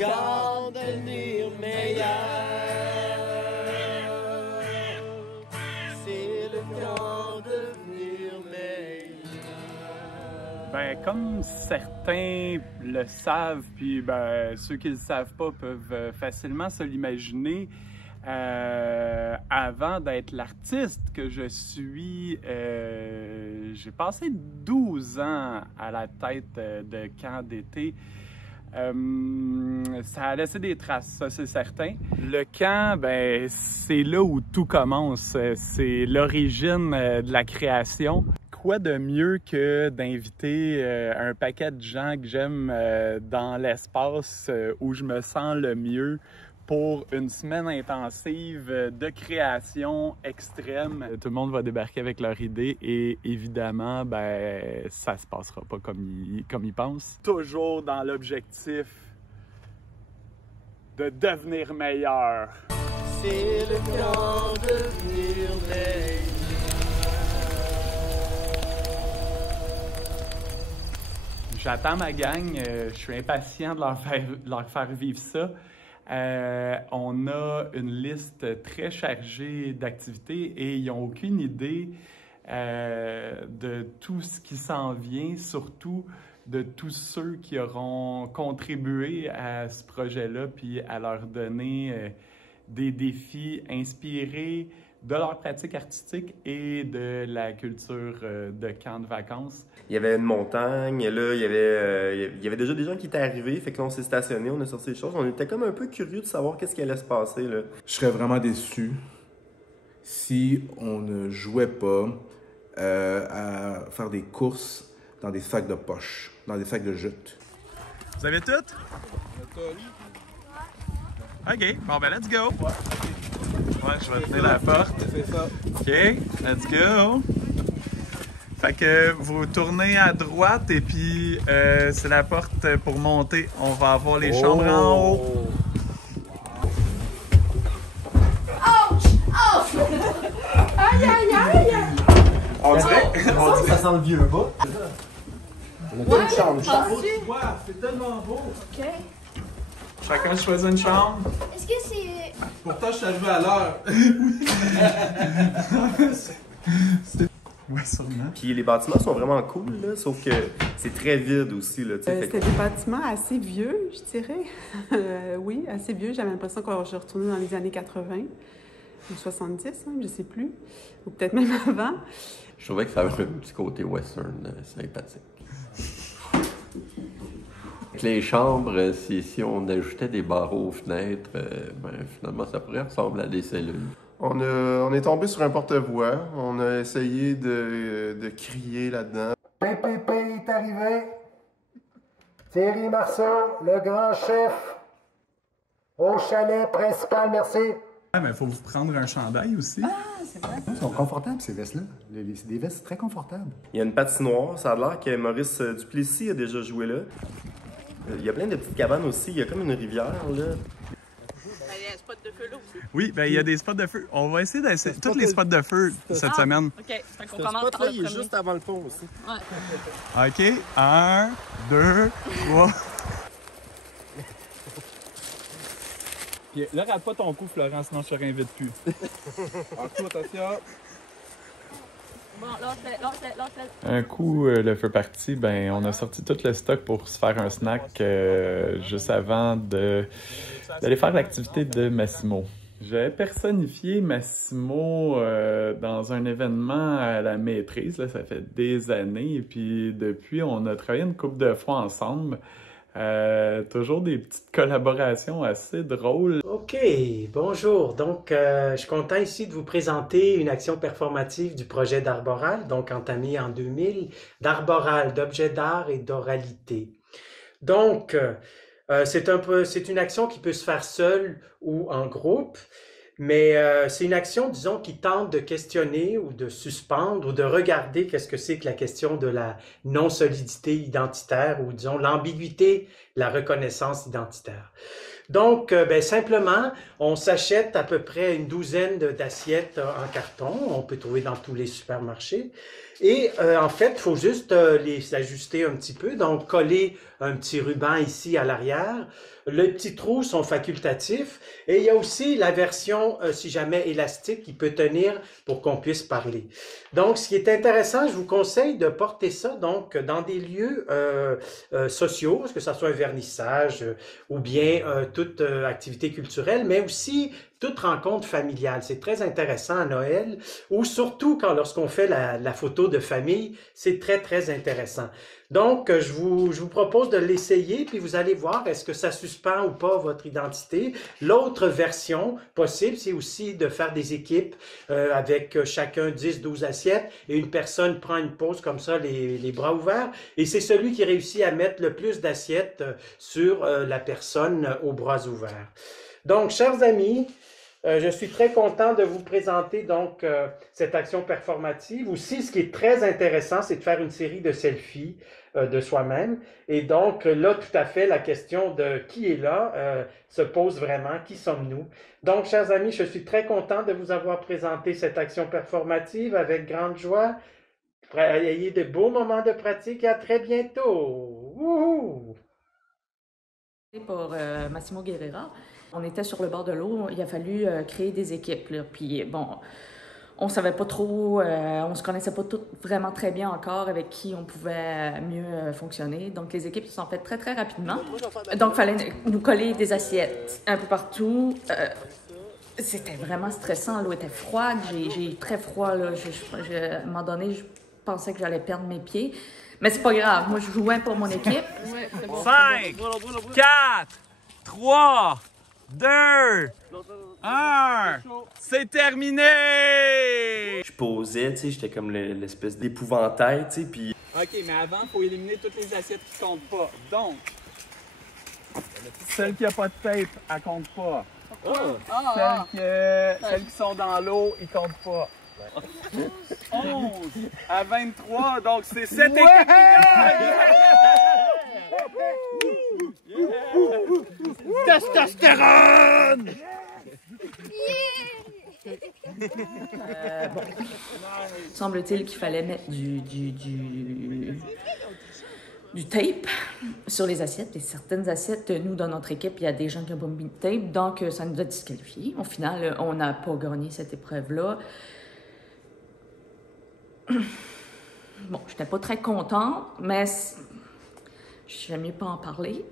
quand devenir meilleur. C'est le temps de devenir meilleur. Ben, comme certains le savent, puis ben, ceux qui ne le savent pas peuvent facilement se l'imaginer, avant d'être l'artiste que je suis, j'ai passé 12 ans à la tête de camp d'été. Ça a laissé des traces, ça c'est certain. Le camp, ben, c'est là où tout commence. C'est l'origine de la création. Quoi de mieux que d'inviter un paquet de gens que j'aime dans l'espace où je me sens le mieux pour une semaine intensive de création extrême. Tout le monde va débarquer avec leur idée et évidemment, ben, ça se passera pas comme ils pensent. Toujours dans l'objectif de devenir meilleur. C'est le temps de devenir meilleur. J'attends ma gang, je suis impatient de leur faire vivre ça. On a une liste très chargée d'activités et ils n'ont aucune idée de tout ce qui s'en vient, surtout de tous ceux qui auront contribué à ce projet-là, puis à leur donner des défis inspirés de leur pratique artistique et de la culture de camp de vacances. Il y avait une montagne, là, il y avait déjà des gens qui étaient arrivés, fait que là, on s'est stationné, on a sorti les choses. On était comme un peu curieux de savoir qu'est-ce qui allait se passer, là. Je serais vraiment déçu si on ne jouait pas à faire des courses dans des sacs de poche, dans des sacs de jute. Vous avez tout? OK, bon ben let's go! Ouais, je vais tenir la porte. C'est ça. OK, let's go! Fait que vous tournez à droite et puis c'est la porte pour monter. On va avoir les chambres en haut. Ouch! Ouch! Aïe, aïe, aïe! On dirait Ça sent le vieux bas. On a Ouais, une chambre chaque. wow, c'est tellement beau! OK. Chacun choisit une chambre. Est-ce que c'est... Pourtant, je suis arrivé à l'heure. Ouais, sûrement. Puis les bâtiments sont vraiment cool, là, sauf que c'est très vide aussi, là, tu sais. C'était des bâtiments assez vieux, je dirais. Oui, assez vieux. J'avais l'impression que je retournais dans les années 80 ou 70, hein, je ne sais plus. Ou peut-être même avant. Je trouvais que ça avait un petit côté western sympathique. Avec les chambres, si on ajoutait des barreaux aux fenêtres, ben, finalement, ça pourrait ressembler à des cellules. On est tombé sur un porte-voix, on a essayé de crier là-dedans. PPP est arrivé. Thierry Marceau, le grand chef. Au chalet principal, merci. Ah, mais il faut vous prendre un chandail aussi. Ils sont confortables, ces vestes-là. C'est des vestes très confortables. Il y a une patinoire, ça a l'air que Maurice Duplessis a déjà joué là. Il y a plein de petites cabanes aussi, il y a comme une rivière, là. Il y a un spot de feu là aussi. Oui, ben il y a des spots de feu. On va essayer d'essayer tous les spots de feu cette semaine. OK, fait qu'on Ce commence par spot-là, le il est premier. juste avant le pont aussi. Ouais. OK, 1, 2, 3. Puis là, rate pas ton coup, Florent, sinon je te réinvite plus. Attention. Bon, lâche-le. Un coup, le feu parti, ben on a sorti tout le stock pour se faire un snack juste avant d'aller faire l'activité de Massimo. J'avais personnifié Massimo dans un événement à la maîtrise, là, ça fait des années, et puis depuis, on a travaillé une couple de fois ensemble. Toujours des petites collaborations assez drôles. OK, bonjour. Donc, je suis content ici de vous présenter une action performative du projet d'Arboral, donc entamé en 2000, d'Arboral, d'objets d'art et d'oralité. Donc, c'est une action qui peut se faire seule ou en groupe, mais c'est une action, disons, qui tente de questionner ou de suspendre ou de regarder qu'est-ce que c'est que la question de la non-solidité identitaire ou, disons, l'ambiguïté, la reconnaissance identitaire. Donc, simplement, on s'achète à peu près une douzaine d'assiettes en carton. On peut trouver dans tous les supermarchés. Et en fait, il faut juste les ajuster un petit peu. Donc, coller un petit ruban ici à l'arrière. Les petits trous sont facultatifs. Et il y a aussi la version, si jamais élastique, qui peut tenir pour qu'on puisse parler. Donc, ce qui est intéressant, je vous conseille de porter ça donc dans des lieux sociaux, que ce soit un vernissage ou bien toute activité culturelle, mais aussi toute rencontre familiale. C'est très intéressant à Noël, ou surtout lorsqu'on fait la photo de famille, c'est très, très intéressant. Donc, je vous propose de l'essayer, puis vous allez voir, est-ce que ça suspend ou pas votre identité. L'autre version possible, c'est aussi de faire des équipes avec chacun 10-12 assiettes, et une personne prend une pose comme ça, les bras ouverts, et c'est celui qui réussit à mettre le plus d'assiettes sur la personne aux bras ouverts. Donc, chers amis, je suis très content de vous présenter donc cette action performative. Aussi, ce qui est très intéressant, c'est de faire une série de selfies de soi-même. Et donc, là, tout à fait, la question de qui est là se pose vraiment. Qui sommes-nous? Donc, chers amis, je suis très content de vous avoir présenté cette action performative avec grande joie. Ayez de beaux moments de pratique et à très bientôt. Wouhou! Pour Massimo Guerrera, on était sur le bord de l'eau, il a fallu créer des équipes. Là. Puis bon, on savait pas trop, on se connaissait pas toutes vraiment très bien encore avec qui on pouvait mieux fonctionner. Donc les équipes se sont faites très très rapidement. Donc il fallait nous coller des assiettes un peu partout. C'était vraiment stressant, l'eau était froide, j'ai très froid. Là. À un moment donné, je pensais que j'allais perdre mes pieds. Mais c'est pas grave, moi je jouais pour mon équipe. 5, 4, 3, 2, 1, c'est terminé! Je posais, tu sais, j'étais comme l'espèce d'épouvantail, tu sais, puis... OK, mais avant, il faut éliminer toutes les assiettes qui comptent pas. Donc, celle qui a pas de tape, elle compte pas. Celles qui sont dans l'eau, ils comptent pas. 11 à 23, donc c'est 7 équipes qui gagnent! Testostérone! Bon. Semble-t-il qu'il fallait mettre du tape sur les assiettes. Et certaines assiettes, nous, dans notre équipe, il y a des gens qui n'ont pas mis de tape, donc ça nous a disqualifiés. Au final, on n'a pas gagné cette épreuve-là. Bon, j'étais pas très contente, mais j'aime mieux pas en parler.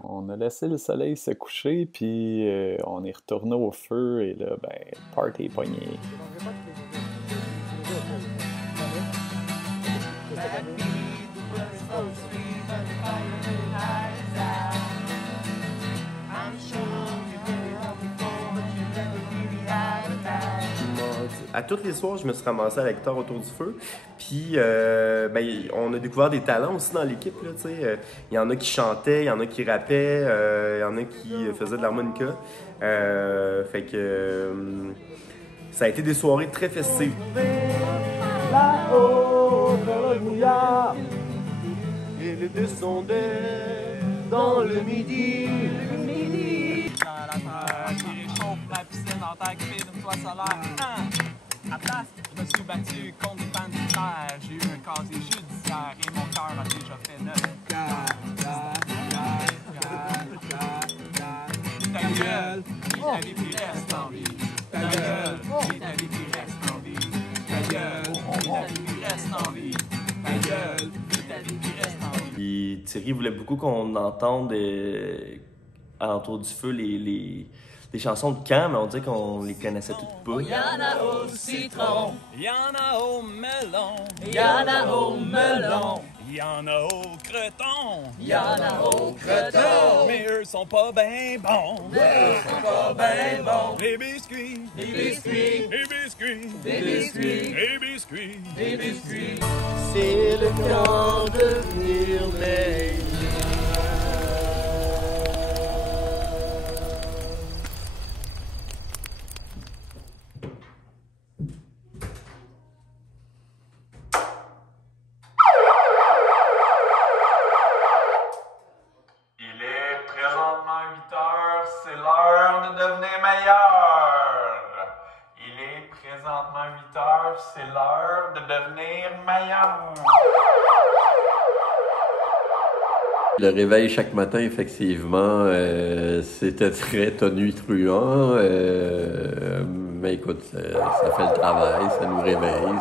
On a laissé le soleil se coucher, puis on est retourné au feu, et là, ben, party est pogné. À tous les soirs, je me suis ramassé à la guitare autour du feu. Puis, on a découvert des talents aussi dans l'équipe. Il y en a qui chantaient, il y en a qui rappaient, il y en a qui faisaient de l'harmonica. Fait que ça a été des soirées très festives. Là-haut, vers le brouillard, il descendait dans le midi. Dans la terre qui réchauffe ma piscine en tant que fille d'une toit solaire. À place, je me suis battu contre des fans de terre. J'ai eu un casier judiciaire et mon cœur a déjà fait 9. Ta gueule, vis ta vie puis reste en vie. Ta gueule, vis ta vie puis reste en vie. Ta gueule, vis ta vie puis reste en vie. Ta gueule, vis ta vie puis reste en vie. Puis Thierry voulait beaucoup qu'on entende alentour du feu des chansons de camp, mais on dirait qu'on les connaissait toutes pas. Y'en a au citron, y'en a au melon, y'en a au melon, y'en a au creton, y'en a au creton. Mais eux sont pas ben bons, eux sont pas ben bons. Les biscuits, des biscuits, des biscuits, des biscuits, des biscuits, des biscuits. C'est le temps de venir meilleur. 8 heures, c'est l'heure de devenir maillon. Le réveil chaque matin, effectivement, c'était très tonitruant. Mais écoute, ça fait le travail, ça nous réveille.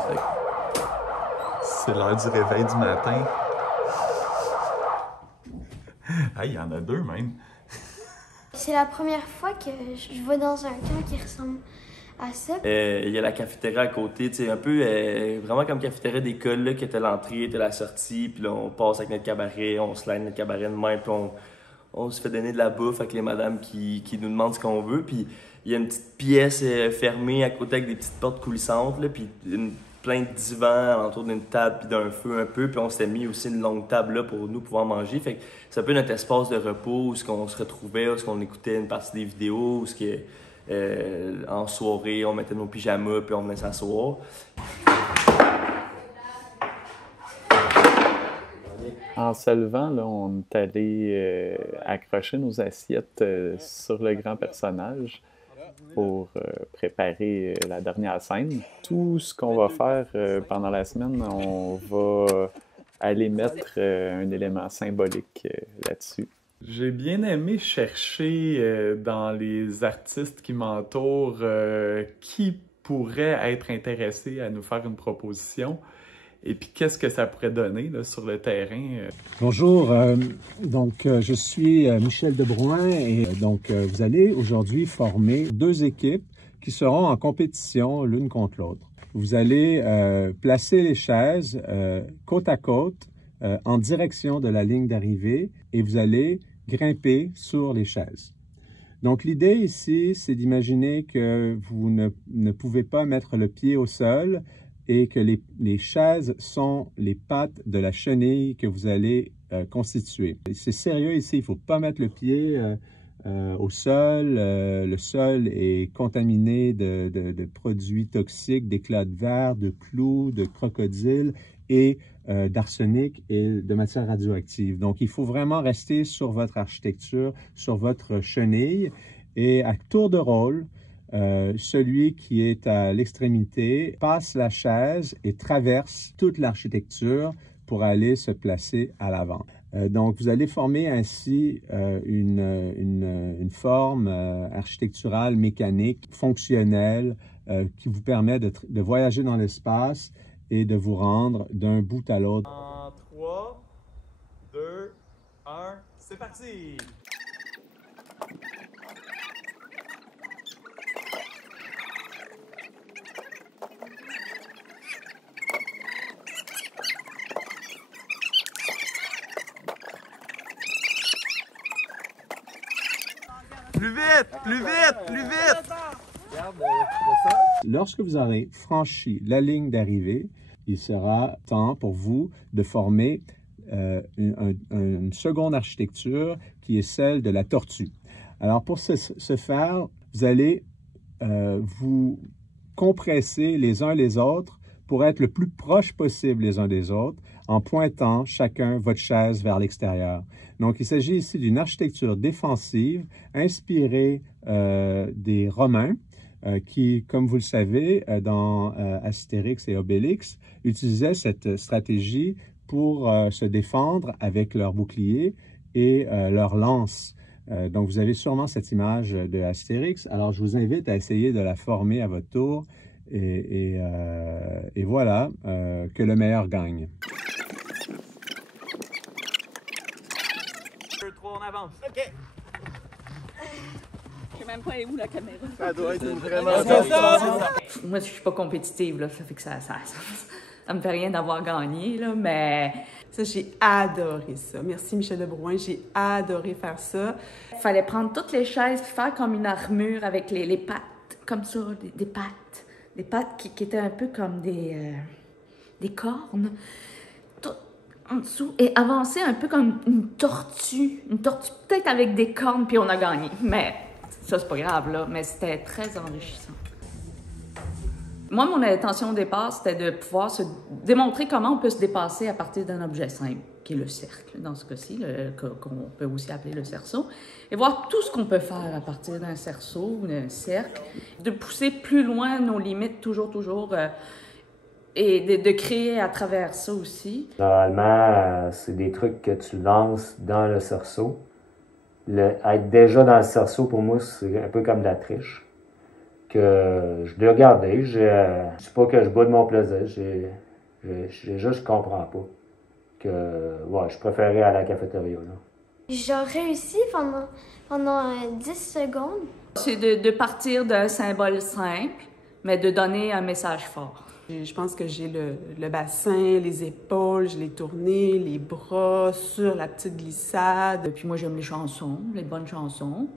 C'est l'heure du réveil du matin. Ah, il y en a deux même. C'est la première fois que je vais dans un camp qui ressemble à ça. Il y a la cafétéria à côté, tu sais, un peu vraiment comme cafétéria d'école, là, qui était l'entrée, était la sortie, puis là, on passe avec notre cabaret, on se line notre cabaret de main, puis on se fait donner de la bouffe avec les madames qui nous demandent ce qu'on veut, puis il y a une petite pièce fermée à côté avec des petites portes coulissantes, là, puis plein de divans autour d'une table puis d'un feu un peu, puis on s'était mis aussi une longue table là pour nous pouvoir manger, fait que c'est un peu notre espace de repos où on se retrouvait, où on écoutait une partie des vidéos, où en soirée on mettait nos pyjamas puis on venait s'asseoir. En se levant, là, on est allé accrocher nos assiettes sur le grand personnage pour préparer la dernière scène. Tout ce qu'on va faire pendant la semaine, on va aller mettre un élément symbolique là-dessus. J'ai bien aimé chercher dans les artistes qui m'entourent qui pourrait être intéressé à nous faire une proposition et puis qu'est-ce que ça pourrait donner là, sur le terrain. Bonjour, je suis Michel Debrouin et vous allez aujourd'hui former deux équipes qui seront en compétition l'une contre l'autre. Vous allez placer les chaises côte à côte en direction de la ligne d'arrivée et vous allez grimper sur les chaises. Donc l'idée ici, c'est d'imaginer que vous ne pouvez pas mettre le pied au sol et que les chaises sont les pattes de la chenille que vous allez constituer. C'est sérieux ici, il ne faut pas mettre le pied au sol. Le sol est contaminé de produits toxiques, d'éclats de verre, de clous, de crocodiles et d'arsenic et de matières radioactives. Donc, il faut vraiment rester sur votre architecture, sur votre chenille et à tour de rôle, celui qui est à l'extrémité passe la chaise et traverse toute l'architecture pour aller se placer à l'avant. Donc, vous allez former ainsi une forme architecturale, mécanique, fonctionnelle, qui vous permet de voyager dans l'espace et de vous rendre d'un bout à l'autre. En 3, 2, 1, c'est parti! Plus vite! Plus vite! Plus vite! Lorsque vous aurez franchi la ligne d'arrivée, il sera temps pour vous de former une seconde architecture qui est celle de la tortue. Alors pour ce faire, vous allez vous compresser les uns les autres pour être le plus proche possible les uns des autres en pointant chacun votre chaise vers l'extérieur. Donc, il s'agit ici d'une architecture défensive inspirée des Romains qui, comme vous le savez, dans Astérix et Obélix, utilisaient cette stratégie pour se défendre avec leurs boucliers et leurs lances. Donc, vous avez sûrement cette image de Astérix. Alors, je vous invite à essayer de la former à votre tour et voilà, que le meilleur gagne. 2, 3, on avance. OK. Je sais même pas où la caméra. Ça doit être vraiment... Moi, je suis pas compétitive, là. Ça fait que ça me fait rien d'avoir gagné, là, mais... Ça, j'ai adoré ça. Merci, Michel Debrouin. J'ai adoré faire ça. Il fallait prendre toutes les chaises et faire comme une armure avec les pattes, comme ça, des pattes. Des pattes qui étaient un peu comme des cornes. Tout en dessous. Et avancer un peu comme une tortue. Une tortue peut-être avec des cornes, puis on a gagné. Mais ça, c'est pas grave, là. Mais c'était très enrichissant. Moi, mon intention au départ, c'était de pouvoir se démontrer comment on peut se dépasser à partir d'un objet simple. qui est le cercle dans ce cas-ci, qu'on peut aussi appeler le cerceau, et voir tout ce qu'on peut faire à partir d'un cerceau ou d'un cercle, de pousser plus loin nos limites toujours, et de créer à travers ça aussi. Normalement, c'est des trucs que tu lances dans le cerceau. Être déjà dans le cerceau, pour moi, c'est un peu comme de la triche. Que je l'ai regardé, je dis pas que je bois de mon plaisir, je comprends pas. Ouais, je préférais à la cafétéria, là. J'ai réussi pendant 10 secondes. C'est de partir d'un symbole simple, mais de donner un message fort. Je pense que j'ai le bassin, les épaules, je l'ai tourné, les bras sur la petite glissade. Puis moi, j'aime les chansons, les bonnes chansons.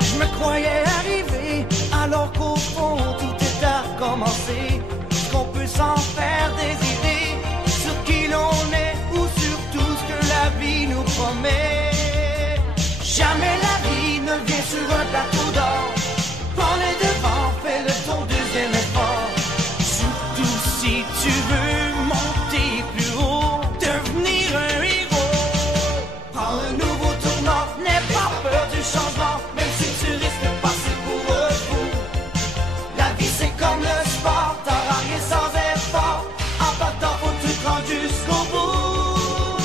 Je me croyais arrivé, alors qu'au fond tout est à recommencer. Est-ce qu'on peut s'en faire des idées sur qui l'on est ou sur tout ce que la vie nous promet? Jamais la vie ne vient sur un plateau d'or. Prends les devants, fais-le ton deuxième effort. Surtout si tu veux monter plus haut, devenir un héros. Prends un nouveau tournant, n'aie pas peur du changement, même si tu risques de passer pour un fou. La vie c'est comme le sport, t'auras rien sans effort. En partant faut que tu te rendes jusqu'au bout.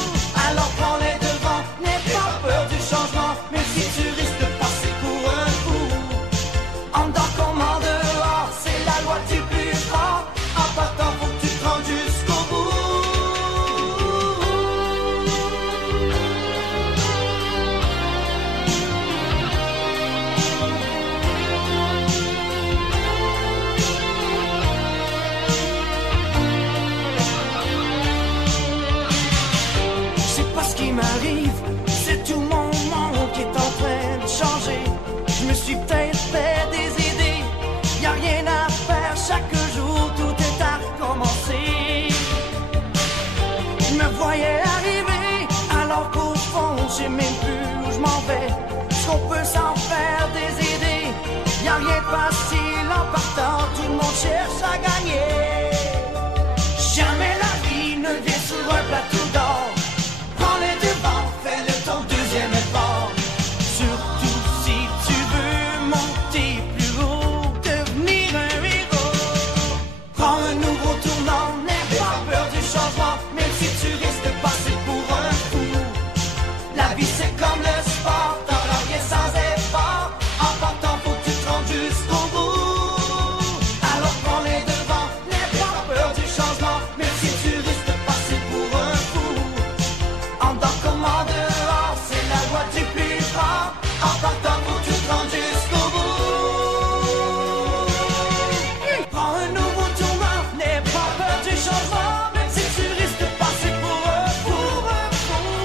Alors prends les devants, n'aie pas peur du changement, même si tu risques de passer pour un fou. En dedans comme en dehors, c'est la loi du plus fort. En partant faut que tu te rendes jusqu'au bout. Je sais pas ce qui m'arrive, c'est tout mon monde qui est en train de changer. Je me suis peut-être fait des idées, y a rien à faire, chaque jour tout est à recommencer. Je me voyais arriver, alors qu'au fond je sais même plus où je m'en vais. Est-ce qu'on peut s'en faire des idées? Y a rien de facile en partant, tout le monde cherche à gagner. Jamais la vie ne vient sur un plateau d'or. Prends les devants, fais-le ton deuxième effort. Surtout si tu veux monter plus haut, devenir un héros. Prends un nouveau tournant, n'aie pas peur du changement, même si tu risques de passer pour un fou. La vie c'est comme le sport, t'auras rien sans effort. En partant faut que tu te rendes jusqu'au bout. Alors prends les devants, n'aie pas peur du changement, même si tu risques de passer pour un fou. En dedans comme en dehors, c'est la loi du plus fort. En partant faut que tu te rendes jusqu'au bout. Prends un nouveau tournant, n'aie pas peur du changement, même si tu risques de passer pour un fou.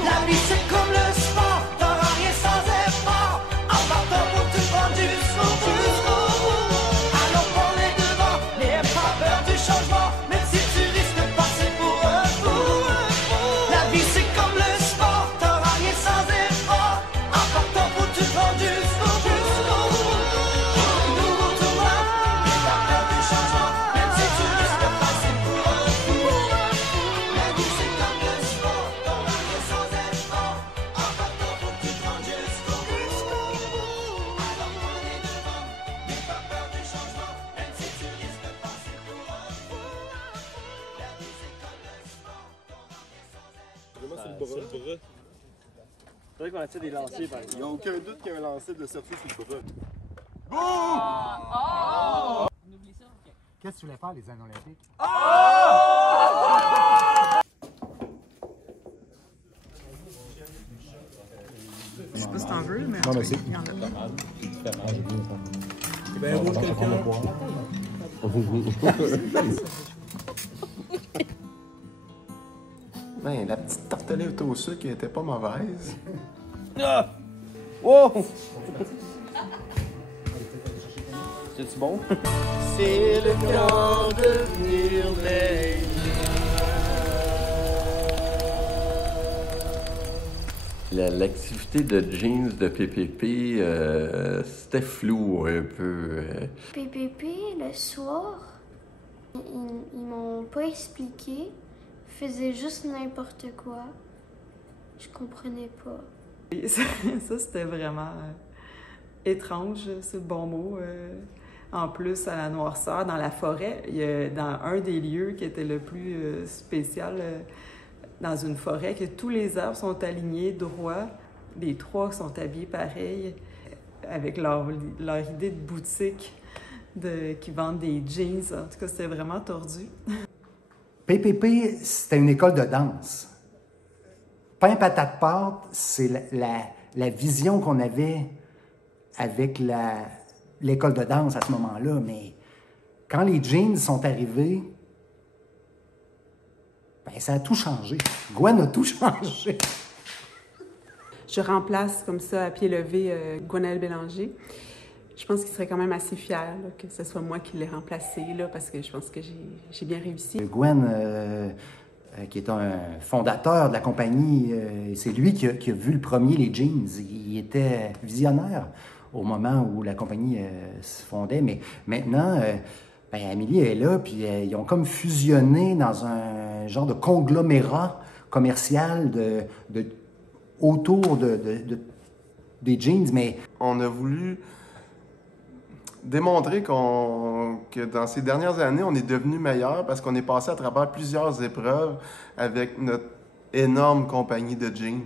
La vie c'est comme le sport, t'auras rien sans effort. En partant faut que tu te rendes jusqu'au bout. Alors prends les devants, n'aie pas peur du changement, même si tu risques de passer pour un fou. La vie c'est comme le sport, t'auras rien sans effort. En partant faut que tu te rendes jusqu'au bout. Prends un nouveau tournant, n'aie pas peur du changement, même si tu risques de passer pour un fou. La vie c'est comme le sport, t'auras rien sans effort. En partant faut que tu te rendes jusqu'au bout. Alors prends les devants, n'aie pas peur du changement, même si tu risques de passer pour un fou. La vie c'est comme le sport, t'auras rien sans effort. Vraiment, c'est le bras. Faudrait qu'on essaie des lancers, par exemple. Il n'y a aucun doute qu'il y a un lancer de surfer sur le bras. Oh! Qu'est-ce que tu voulais faire, les Jeux olympiques? Je sais pas si t'en veux, mais. Non, mais c'est. Il y en a. Ben, rouge quelqu'un. Ben, la petite tartelette au sucre était pas mauvaise. Ah! Wow! C'est-tu bon? C'est le temps de venir L'activité de jeans de PPP, c'était flou un peu. PPP, le soir, ils m'ont pas expliqué. Ils faisaient juste n'importe quoi. Je comprenais pas. Ça, c'était vraiment étrange, c'est le bon mot. En plus, à la noirceur, dans la forêt, il y a, dans un des lieux qui était le plus spécial, dans une forêt, que tous les arbres sont alignés droit, les trois sont habillés pareil, avec leur idée de boutique qui vendent des jeans. En tout cas, c'était vraiment tordu. PPP, c'était une école de danse. Pain, patate, pâte, c'est la vision qu'on avait avec l'école de danse à ce moment-là. Mais quand les jeans sont arrivés, ben, ça a tout changé. Gwen a tout changé. Je remplace comme ça à pied levé Gwenaëlle Bélanger. Je pense qu'il serait quand même assez fier là, que ce soit moi qui l'ai remplacé, là, parce que je pense que j'ai bien réussi. Gwen, qui est un fondateur de la compagnie, c'est lui qui a vu le premier les jeans. Il était visionnaire au moment où la compagnie se fondait. Mais maintenant, ben, Amélie est là, puis ils ont comme fusionné dans un genre de conglomérat commercial autour des jeans. Mais on a voulu démontrer que dans ces dernières années, on est devenu meilleur parce qu'on est passé à travers plusieurs épreuves avec notre énorme compagnie de jeans.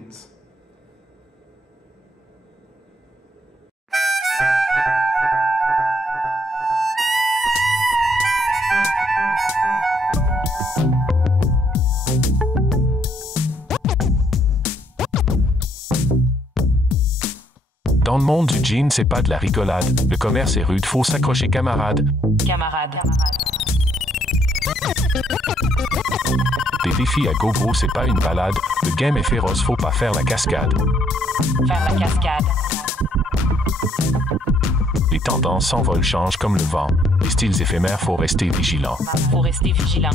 Dans le monde du jean, c'est pas de la rigolade. Le commerce est rude, faut s'accrocher camarade. Camarade. Des défis à gogo, c'est pas une balade. Le game est féroce, faut pas faire la cascade. Faire la cascade. Les tendances s'envolent, changent comme le vent. Les styles éphémères, faut rester vigilant. Faut rester vigilant.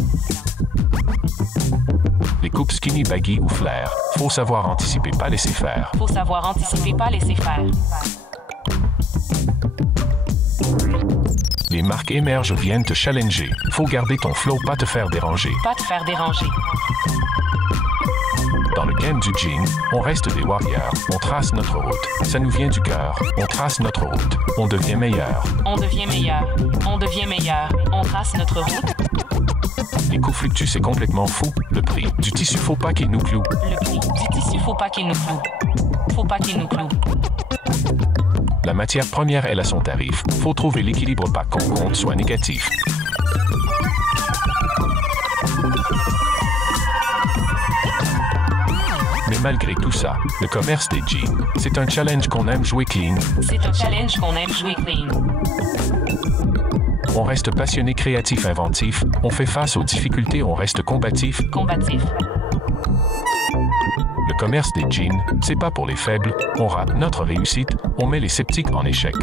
Les coupes skinny, baggy ou flair. Faut savoir anticiper, pas laisser faire. Faut savoir anticiper, pas laisser faire. Les marques émergent, viennent te challenger. Faut garder ton flow, pas te faire déranger. Pas te faire déranger. Dans le game du jean, on reste des warriors. On trace notre route. Ça nous vient du cœur. On trace notre route. On devient meilleur. On devient meilleur. On devient meilleur. On trace notre route. Les coûts fluctuent, c'est complètement fou. Le prix du tissu, faut pas qu'il nous cloue. Le prix du tissu, faut pas qu'il nous cloue. Faut pas qu'il nous cloue. La matière première, elle a son tarif. Faut trouver l'équilibre, pas qu'on compte soit négatif. Mais malgré tout ça, le commerce des jeans, c'est un challenge qu'on aime jouer clean. C'est un challenge qu'on aime jouer clean. On reste passionné, créatif, inventif. On fait face aux difficultés, on reste combatif. Combatif. Le commerce des jeans, c'est pas pour les faibles. On rate notre réussite, on met les sceptiques en échec.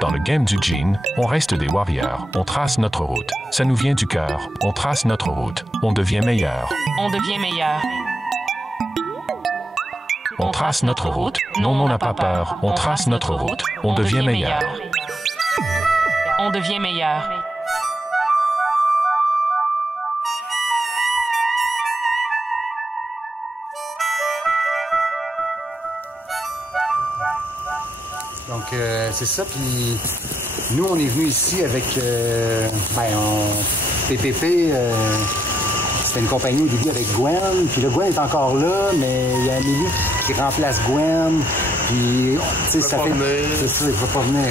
Dans le game du jean, on reste des warriors. On trace notre route. Ça nous vient du cœur. On trace notre route. On devient meilleur. On devient meilleur. On trace notre route. Non, on n'a pas peur. On trace notre route. On devient meilleur. On devient meilleur. Donc, c'est ça, puis Nous, on est venu ici avec PPP. C'était une compagnie au début avec Gwen. Puis là, Gwen est encore là, mais il y a Amélie qui remplace Gwen. Puis, tu sais, ça fait... C'est ça, il ne va pas venir.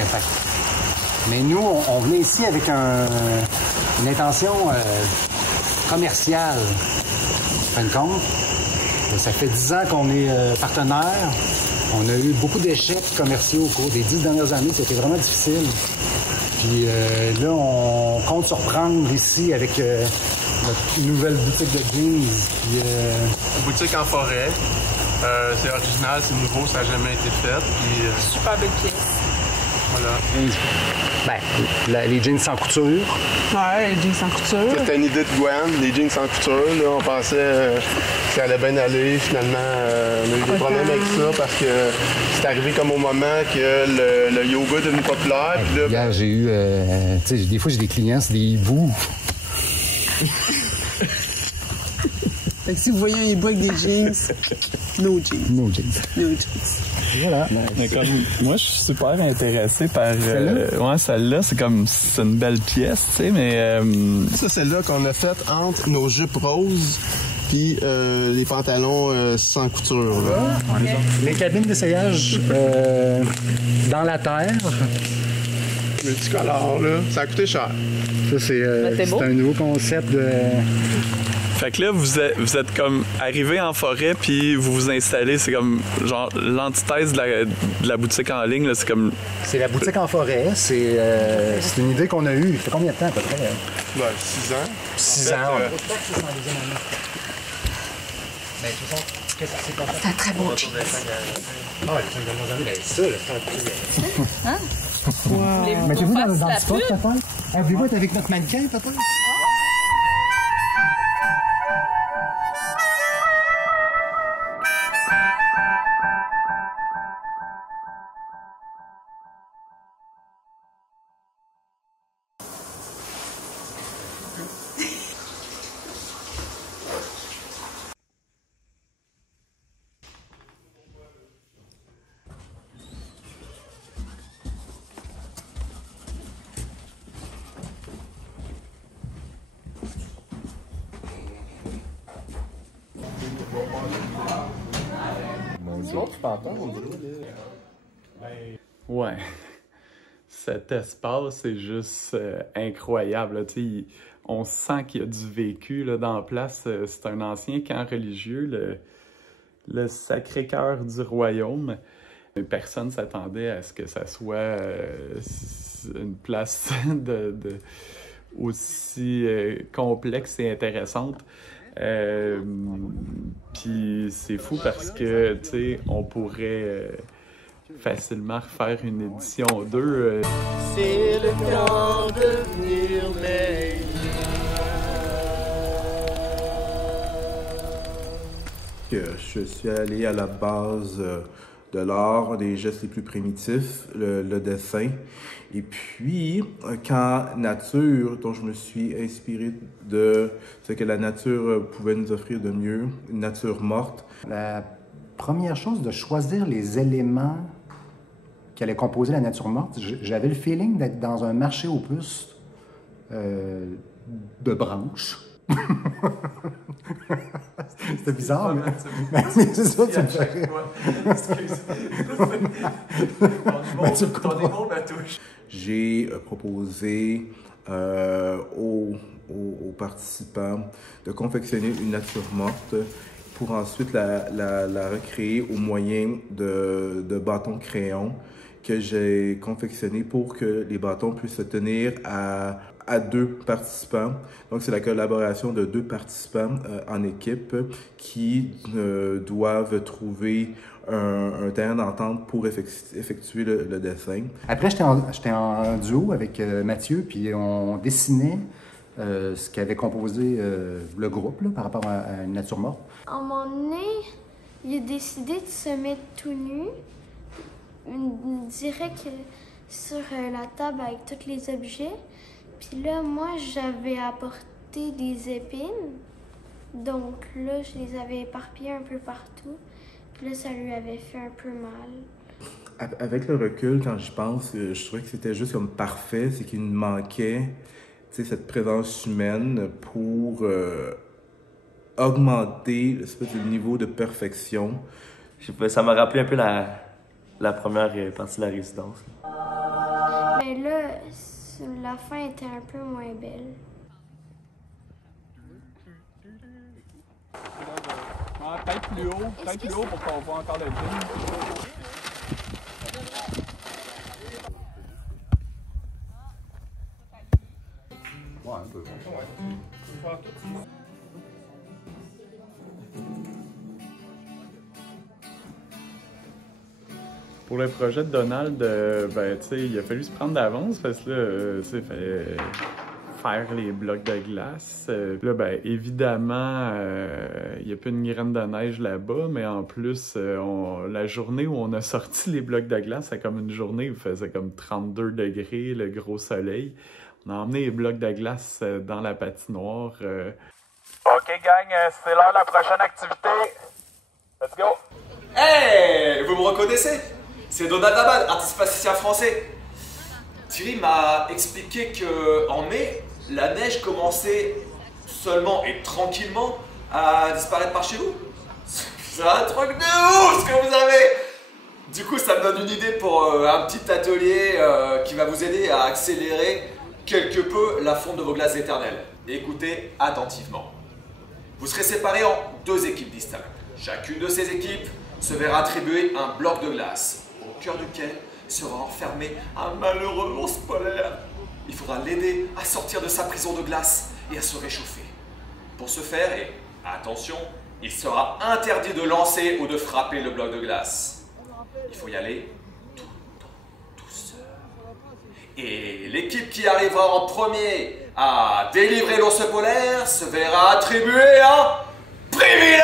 Mais nous, on venait ici avec une intention commerciale. En fin de compte, ça fait 10 ans qu'on est partenaires. On a eu beaucoup d'échecs commerciaux au cours des 10 dernières années. C'était vraiment difficile. Puis là, on compte surprendre ici avec notre nouvelle boutique de jeans. Puis, boutique en forêt. C'est original, c'est nouveau, ça n'a jamais été fait. Puis, super belle pièce. Voilà. Les jeans sans couture. Ouais, les jeans sans couture. C'était une idée de Gwen, les jeans sans couture. Là, on pensait que ça allait bien aller. Finalement, on a eu des problèmes avec ça parce que c'est arrivé comme au moment que le yoga est devenu populaire. Puis là, hier, j'ai eu... des fois, j'ai des clients, c'est des hiboux. Fait que si vous voyez un hibou avec des jeans, no jeans. No jeans. No jeans. Voilà. Mais comme, moi, je suis super intéressé par... celle-là, c'est une belle pièce, tu sais, mais... Ça, c'est là qu'on a fait entre nos jupes roses puis les pantalons sans couture. Là. Les cabines d'essayage dans la terre. Multicolore, là. Ça a coûté cher. Ça, c'est un nouveau concept de... Fait que là, vous êtes comme arrivé en forêt, puis vous vous installez, c'est comme genre l'antithèse de la boutique en ligne, là, c'est comme... C'est la boutique en forêt, c'est une idée qu'on a eue. Il fait combien de temps à peu près? 6 ans. 6 ans. C'est un très beau jeans. Ah, les 5 dernières années, ça, le temps. Hein? Wow. Mettez-vous dans le spot, papa? Voulez-vous être avec notre mannequin, papa? Ouais. Cet espace est juste incroyable. On sent qu'il y a du vécu là, dans la place. C'est un ancien camp religieux, le Sacré-Cœur du Royaume. Personne ne s'attendait à ce que ça soit une place aussi complexe et intéressante. Puis c'est fou parce que, tu sais, on pourrait facilement refaire une édition 2. C'est le temps de devenir meilleur. Je suis allé à la base de l'art, des gestes les plus primitifs, le dessin. Et puis, quand nature, dont je me suis inspiré de ce que la nature pouvait nous offrir de mieux, une nature morte. La première chose, de choisir les éléments qui allaient composer la nature morte, j'avais le feeling d'être dans un marché aux puces de branches. C'était bizarre, mais c'est ça, tu me fais rire. Ton niveau me touche. J'ai proposé aux participants de confectionner une nature morte pour ensuite la recréer au moyen de bâtons crayons que j'ai confectionnés pour que les bâtons puissent se tenir à 2 participants. Donc, c'est la collaboration de 2 participants en équipe qui doivent trouver un terrain d'entente pour effectuer le dessin. Après, j'étais en duo avec Mathieu, puis on dessinait ce qu'avait composé le groupe là, par rapport à une nature morte. À un moment donné, il a décidé de se mettre tout nu, direct sur la table avec tous les objets. Puis là, moi, j'avais apporté des épines. Donc là, je les avais éparpillées un peu partout. Puis là, ça lui avait fait un peu mal. Avec le recul, quand j'y pense, je trouvais que c'était juste comme parfait, c'est qu'il nous manquait cette présence humaine pour augmenter l'espèce de niveau de perfection. Je sais pas, ça m'a rappelé un peu la première partie de la résidence. Mais là, la fin était un peu moins belle. Peut-être plus haut pour qu'on voit encore le gym. Ouais, un peu. Pour le projet de Donald, ben, tu sais, il a fallu se prendre d'avance parce que là, tu sais, il fallait faire les blocs de glace. Là, ben, évidemment, il n'y a plus une graine de neige là-bas, mais en plus, la journée où on a sorti les blocs de glace, c'est comme une journée où il faisait comme 32 degrés, le gros soleil. On a emmené les blocs de glace dans la patinoire. OK, gang, c'est l'heure de la prochaine activité. Let's go! Hey! Vous me reconnaissez? C'est Donald Abad, artiste plasticien français. Thierry m'a expliqué qu'en mai, la neige commençait seulement et tranquillement à disparaître par chez vous. C'est un truc de ouf ce que vous avez! Du coup, ça me donne une idée pour un petit atelier qui va vous aider à accélérer quelque peu la fonte de vos glaces éternelles. Écoutez attentivement. Vous serez séparés en 2 équipes distinctes. Chacune de ces équipes se verra attribuer un bloc de glace, au cœur duquel sera enfermé un malheureux ours polaire. Il faudra l'aider à sortir de sa prison de glace et à se réchauffer. Pour ce faire, et attention, il sera interdit de lancer ou de frapper le bloc de glace. Il faut y aller tout le temps, tout seul. Et l'équipe qui arrivera en premier à délivrer l'ours polaire se verra attribuer un privilège!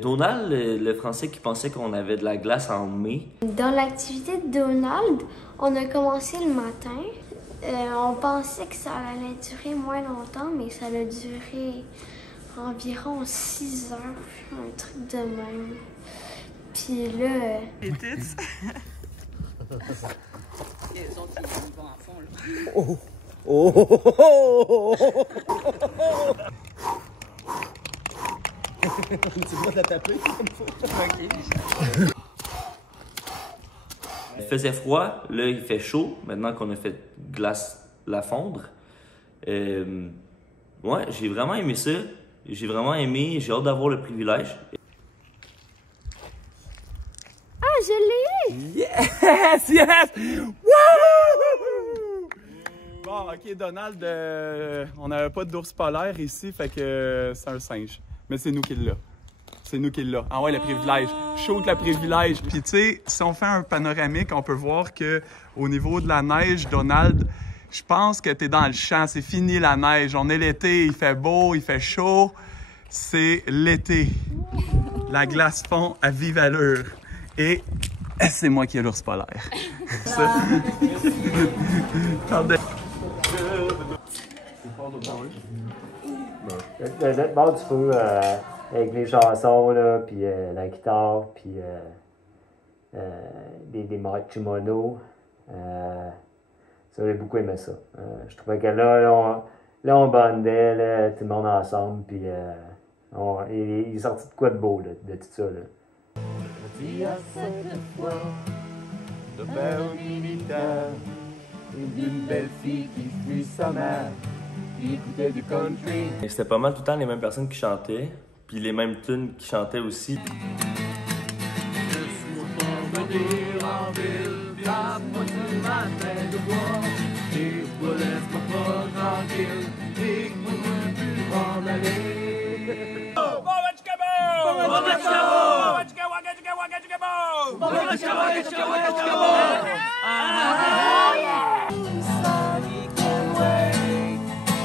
Donald, le Français qui pensait qu'on avait de la glace en mai. Dans l'activité de Donald, on a commencé le matin. On pensait que ça allait durer moins longtemps, mais ça a duré environ 6 heures, un truc de même. Puis là... Les tits. Et les autres, ils vont en fond, là. Oh! Oh! Oh! Tu vas la taper comme ça. OK. Il faisait froid, là il fait chaud, maintenant qu'on a fait glace la fondre. Ouais, j'ai vraiment aimé ça. J'ai vraiment aimé, j'ai hâte d'avoir le privilège. Ah, je l'ai eu! Yes! Yes! Wouh! Bon, OK, Donald, on n'avait pas d'ours polaire ici, fait que c'est un singe. Mais c'est nous qui l'a. C'est nous qui l'a. Ah ouais, le privilège. Shoot le privilège. Puis tu sais, si on fait un panoramique, on peut voir que au niveau de la neige, Donald, je pense que t'es dans le champ. C'est fini la neige. On est l'été, il fait beau, il fait chaud. C'est l'été. La glace fond à vive allure. Et c'est moi qui ai l'ours polaire. Ça. L'autre bord du feu, avec les chansons, là, puis la guitare, puis des kimonos. Ça, j'ai beaucoup aimé ça. Je trouvais que là, on bandait, là, tout le monde ensemble, puis il est sorti de quoi de beau, là, de tout ça, là. Il y a cette fois de belles militaires et d'une belle fille qui fuit sa mère, qui écoutait du country. C'était pas mal tout le temps les mêmes personnes qui chantaient, puis les mêmes tunes qui chantaient aussi. Je suis revenu en ville, garde-moi du matin de bois, et je me laisse pas tranquille, et je me plus m'en aller.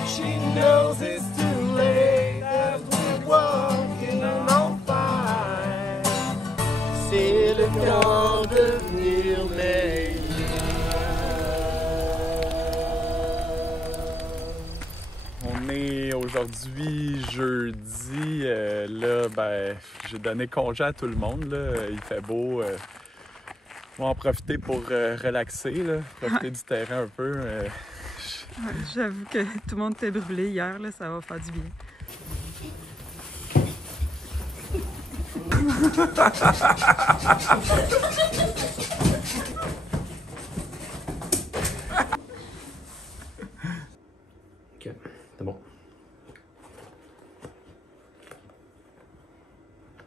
She knows it's too late as we're walking on fire. C'est le temps de venir On est aujourd'hui aujourd'hui, jeudi, là, ben, j'ai donné congé à tout le monde, là. Il fait beau. On va en profiter pour relaxer, là, profiter du terrain un peu. Ouais, j'avoue que tout le monde était brûlé hier, là, ça va faire du bien. Ok, c'est bon.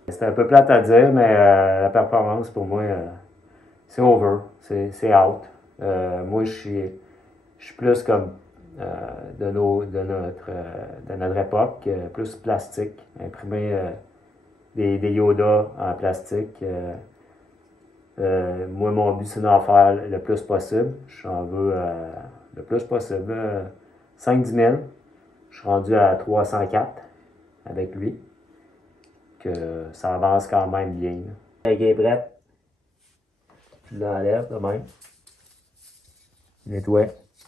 C'était un peu plate à dire, mais la performance pour moi, c'est over, c'est out. Moi, je suis plus comme de notre époque, plus plastique, imprimer des Yoda en plastique. Moi, mon but, c'est d'en faire le plus possible. J'en veux le plus possible. 5-10 000. Je suis rendu à 304 avec lui. Que ça avance quand même bien. Elle est prête. Tu l'enlèves de même. Nettoie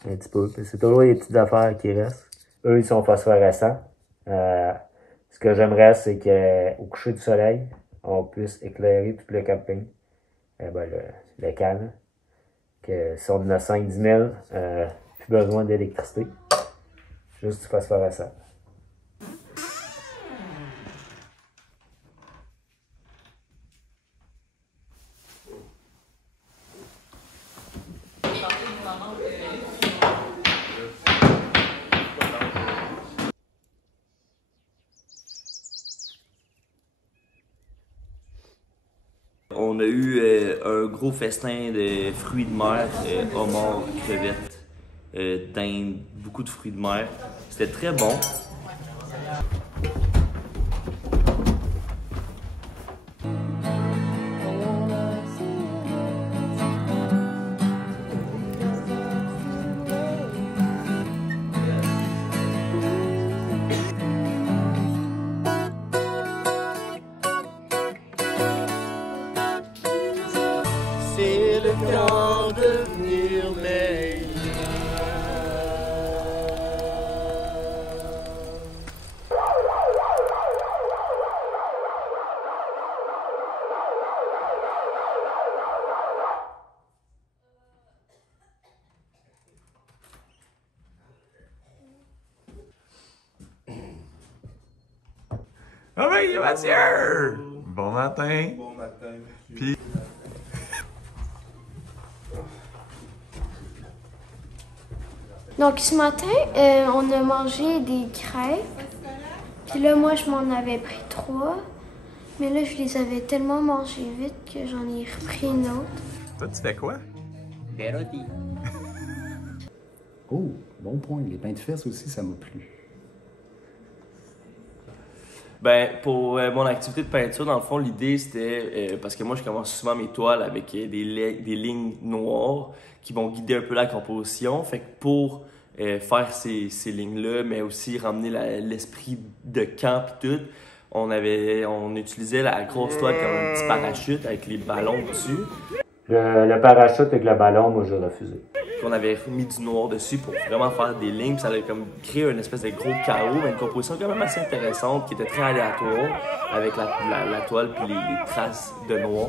un petit peu. C'est toujours les petites affaires qui restent. Eux, ils sont phosphorescents. Ce que j'aimerais, c'est qu'au coucher du soleil, on puisse éclairer tout le camping. Le calme. Que si on en a 5-10 000, plus besoin d'électricité. Juste du phosphorescent. On a eu un gros festin de fruits de mer, homards, crevettes, dinde, beaucoup de fruits de mer. C'était très bon. C'est le temps de devenir meilleur. Ah oui, Mathieu! Bon matin! Bon matin, monsieur. Puis... Donc ce matin, on a mangé des crêpes. Puis là, moi, je m'en avais pris 3. Mais là, je les avais tellement mangées vite que j'en ai repris une autre. Toi, tu fais quoi? Des rôtis. Oh, bon point. Les pains de fesses aussi, ça m'a plu. Ben, pour mon activité de peinture, dans le fond, l'idée, c'était... parce que moi, je commence souvent mes toiles avec des lignes noires qui vont guider un peu la composition. Fait que pour faire ces lignes-là, mais aussi ramener l'esprit de camp et tout, on utilisait la grosse toile comme un petit parachute avec les ballons dessus. Le parachute avec le ballon, moi, j'ai refusé. On avait mis du noir dessus pour vraiment faire des lignes, puis ça avait comme créé une espèce de gros chaos, mais une composition quand même assez intéressante, qui était très aléatoire, avec la toile puis les traces de noir.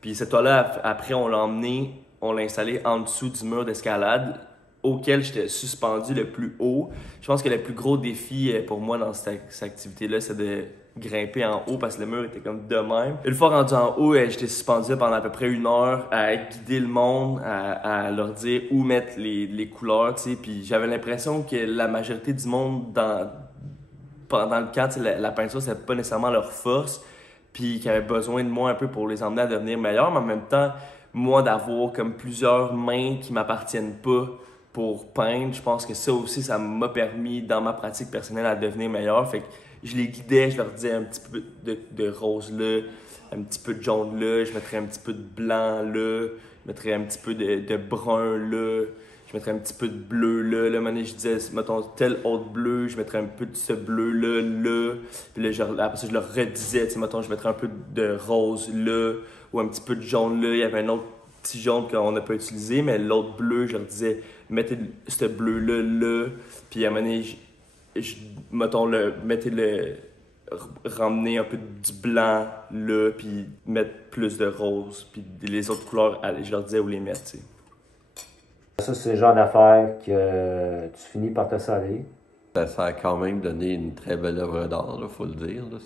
Puis cette toile-là, après, on l'a emmené, on l'a installé en dessous du mur d'escalade auquel j'étais suspendu le plus haut. Je pense que le plus gros défi pour moi dans cette activité-là, c'est de grimper en haut parce que le mur était comme de même. Une fois rendu en haut, j'étais suspendu pendant à peu près 1 heure à guider le monde, à leur dire où mettre les couleurs, tu sais. Puis j'avais l'impression que la majorité du monde pendant le camp, la peinture, c'était pas nécessairement leur force, puis qu'ils avaient besoin de moi un peu pour les emmener à devenir meilleurs, mais en même temps, moi, d'avoir comme plusieurs mains qui m'appartiennent pas pour peindre, je pense que ça aussi, ça m'a permis, dans ma pratique personnelle, à devenir meilleur. Fait que je les guidais, je leur disais un petit peu de rose là, un petit peu de jaune là, je mettrais un petit peu de blanc là, je mettrais un petit peu de brun là, je mettrais un petit peu de bleu là. Là, maintenant, je disais, mettons, tel autre bleu, je mettrais un peu de ce bleu là, là. Puis là, après ça, je leur redisais, tu sais, mettons, je mettrais un peu de rose là, ou un petit peu de jaune là. Il y avait un autre petit jaune qu'on n'a pas utilisé, mais l'autre bleu, je leur disais, mettez ce bleu là, là. Puis à un moment donné, mettons, ramener un peu du blanc là, puis mettre plus de rose. Puis les autres couleurs, je leur disais où les mettre, tu sais. Ça, c'est le genre d'affaire que tu finis par te saler. Ça a quand même donné une très belle œuvre d'art, il faut le dire. Là.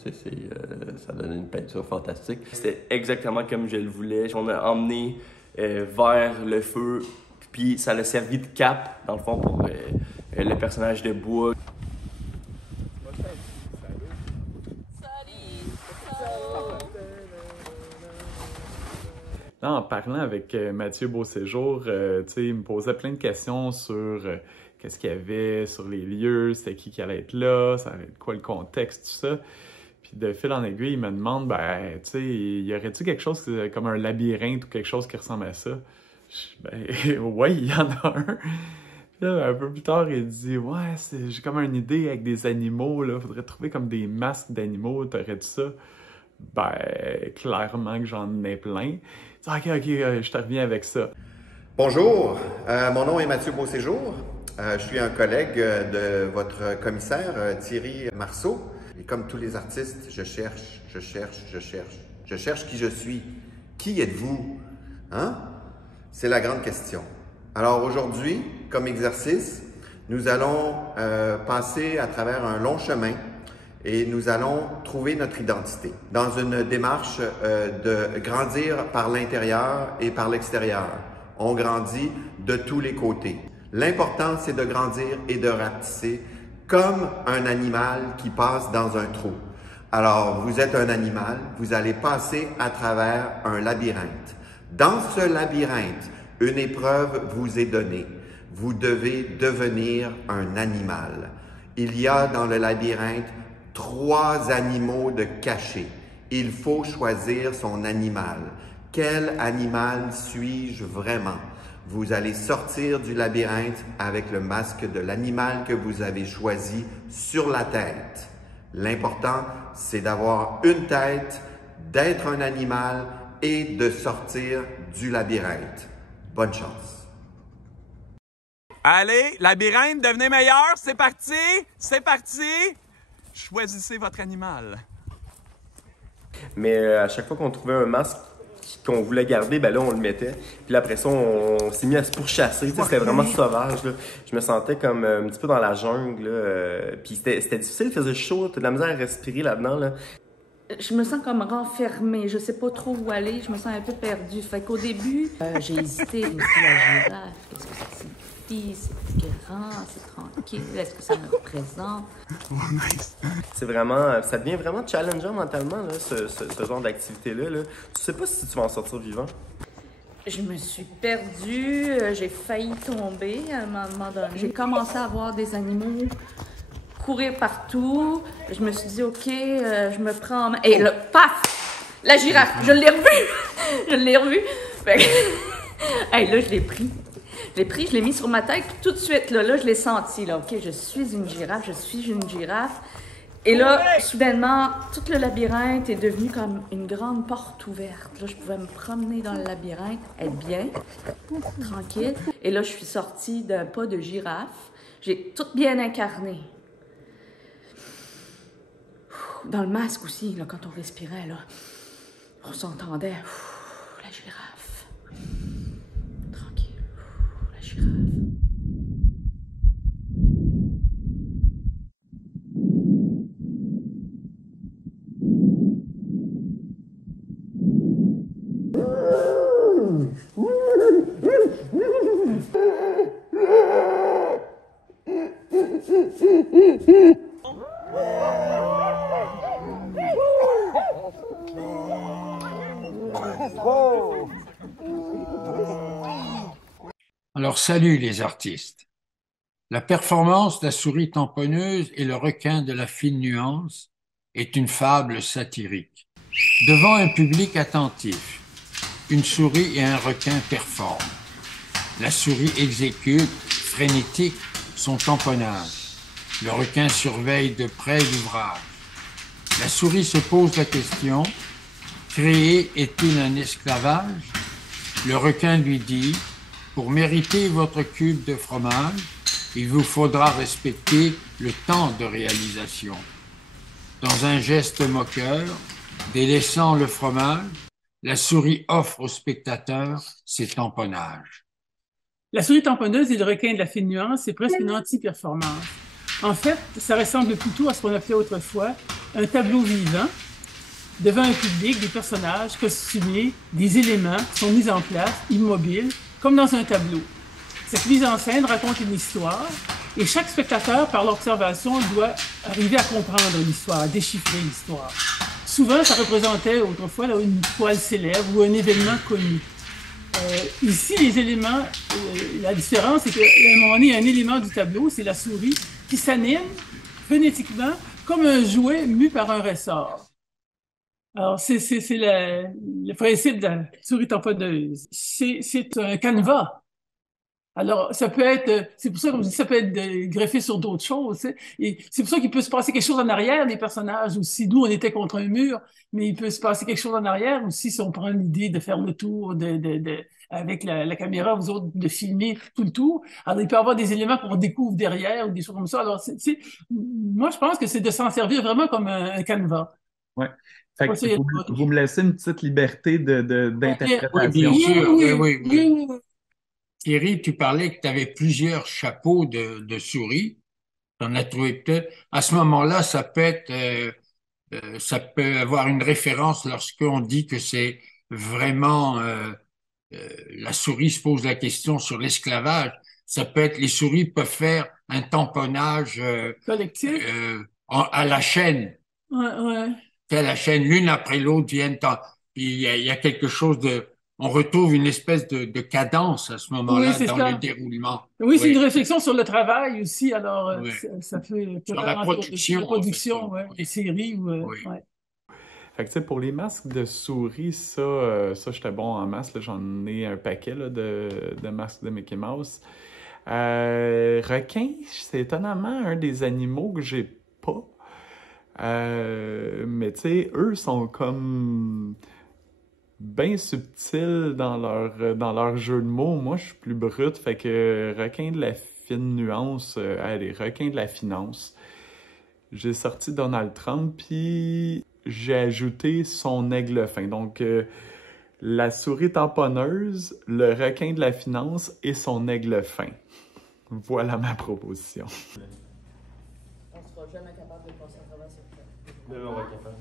Ça a donné une peinture fantastique. C'était exactement comme je le voulais. On a emmené vers le feu, puis ça a servi de cape, dans le fond, pour le personnage de bois. Là, en parlant avec Mathieu Beauséjour, il me posait plein de questions sur qu'est-ce qu'il y avait sur les lieux, c'était qui allait être là, ça allait être quoi le contexte, tout ça. Puis de fil en aiguille, il me demande, y aurait-tu quelque chose comme un labyrinthe ou quelque chose qui ressemble à ça? Ouais, il y en a un. Puis là, un peu plus tard, il dit, ouais, j'ai comme une idée avec des animaux, là, faudrait trouver comme des masques d'animaux, t'aurais-tu ça? Clairement que j'en ai plein. Ok, je te reviens avec ça. Bonjour, mon nom est Mathieu Beauséjour. Je suis un collègue de votre commissaire Thierry Marceau. Et comme tous les artistes, je cherche qui je suis. Qui êtes-vous? Hein? C'est la grande question. Alors aujourd'hui, comme exercice, nous allons passer à travers un long chemin et nous allons trouver notre identité dans une démarche de grandir par l'intérieur et par l'extérieur. On grandit de tous les côtés. L'important, c'est de grandir et de rapetisser comme un animal qui passe dans un trou. Alors, vous êtes un animal, vous allez passer à travers un labyrinthe. Dans ce labyrinthe, une épreuve vous est donnée. Vous devez devenir un animal. Il y a dans le labyrinthe 3 animaux de cachés. Il faut choisir son animal. Quel animal suis-je vraiment? Vous allez sortir du labyrinthe avec le masque de l'animal que vous avez choisi sur la tête. L'important, c'est d'avoir une tête, d'être un animal et de sortir du labyrinthe. Bonne chance. Allez, labyrinthe, devenez meilleur, c'est parti! C'est parti! Choisissez votre animal. Mais à chaque fois qu'on trouvait un masque qu'on voulait garder, ben là, on le mettait. Puis là, après ça, on s'est mis à se pourchasser. C'était vraiment sauvage. Là. Je me sentais comme un petit peu dans la jungle. Puis c'était difficile, il faisait chaud. T'as de la misère à respirer là-dedans. Là. Je me sens comme renfermée. Je sais pas trop où aller. Je me sens un peu perdue. Fait qu'au début, j'ai hésité. Je me suis dit, la girafe, qu'est-ce que ça signifie? C'est grand, c'est tranquille. Est-ce que ça me représente? C'est vraiment, ça devient vraiment challengeant mentalement, là, ce genre d'activité-là. Là. Tu sais pas si tu vas en sortir vivant. Je me suis perdue, j'ai failli tomber à un moment donné. J'ai commencé à voir des animaux courir partout. Je me suis dit, OK, je me prends en main. Et là, paf! La girafe! Je l'ai revue! Je l'ai revue! Fait que... hey, là, je l'ai pris. Je l'ai pris, je l'ai mis sur ma tête, puis tout de suite, là, je l'ai senti, là. OK, je suis une girafe, je suis une girafe. Et là, soudainement, tout le labyrinthe est devenu comme une grande porte ouverte. Là, je pouvais me promener dans le labyrinthe, être bien, tranquille. Et là, je suis sortie d'un pas de girafe. J'ai tout bien incarné. Dans le masque aussi, là, quand on respirait, là, on s'entendait. La girafe. Tranquille. La girafe. Alors, salut les artistes. La performance de la souris tamponneuse et le requin de la fine nuance est une fable satirique. Devant un public attentif, une souris et un requin performent. La souris exécute, frénétique, son tamponnage. Le requin surveille de près l'ouvrage. La souris se pose la question, créer est-il un esclavage? Le requin lui dit, pour mériter votre cube de fromage, il vous faudra respecter le temps de réalisation. Dans un geste moqueur, délaissant le fromage, la souris offre au spectateur ses tamponnages. La souris tamponneuse et le requin de la fine nuance, c'est presque une anti-performance. En fait, ça ressemble plutôt à ce qu'on appelait autrefois un tableau vivant. Devant un public, des personnages costumés, des éléments sont mis en place, immobiles, comme dans un tableau. Cette mise en scène raconte une histoire et chaque spectateur, par l'observation, doit arriver à comprendre l'histoire, à déchiffrer l'histoire. Souvent, ça représentait autrefois là, une toile célèbre ou un événement connu. Ici, les éléments, la différence, c'est qu'à un moment donné, il y a un élément du tableau, c'est la souris, qui s'anime phonétiquement comme un jouet mu par un ressort. Alors, c'est le principe de la souris tamponneuse. C'est un canevas. Alors, ça peut être, c'est pour ça, comme je dis, ça peut être greffé sur d'autres choses, tu sais. Et c'est pour ça qu'il peut se passer quelque chose en arrière des personnages aussi. Nous, on était contre un mur, mais il peut se passer quelque chose en arrière aussi si on prend l'idée de faire le tour avec la caméra, vous autres, de filmer tout le tour. Alors, il peut y avoir des éléments qu'on découvre derrière ou des choses comme ça. Alors, moi, je pense que c'est de s'en servir vraiment comme un canevas. Ouais. Fait que vous me laissez une petite liberté d'interprétation. Oui, bien sûr. Oui. Thierry, tu parlais que tu avais plusieurs chapeaux de souris. Tu en as trouvé peut-être. À ce moment-là, ça peut avoir une référence lorsqu'on dit que c'est vraiment la souris se pose la question sur l'esclavage. Ça peut être les souris peuvent faire un tamponnage collectif à la chaîne. Ouais. Que la chaîne, l'une après l'autre, viennent. Il y a quelque chose de. On retrouve une espèce de cadence à ce moment-là dans le déroulement. Oui, c'est une réflexion sur le travail aussi. Alors, ça fait sur la production, des séries. Fait que, tu sais, pour les masques de souris, ça j'étais bon en masque. J'en ai un paquet là, de masques de Mickey Mouse. Requin, c'est étonnamment un des animaux que j'ai pas. Mais tu sais, eux sont comme bien subtils dans leur jeu de mots. Moi, je suis plus brut, fait que requin de la fine nuance, allez, requin de la finance. J'ai sorti Donald Trump, puis j'ai ajouté son aigle fin. Donc, la souris tamponneuse, le requin de la finance et son aigle fin. Voilà ma proposition. On sera jamais capable de passer à travers cette chose. Mais on va être capable.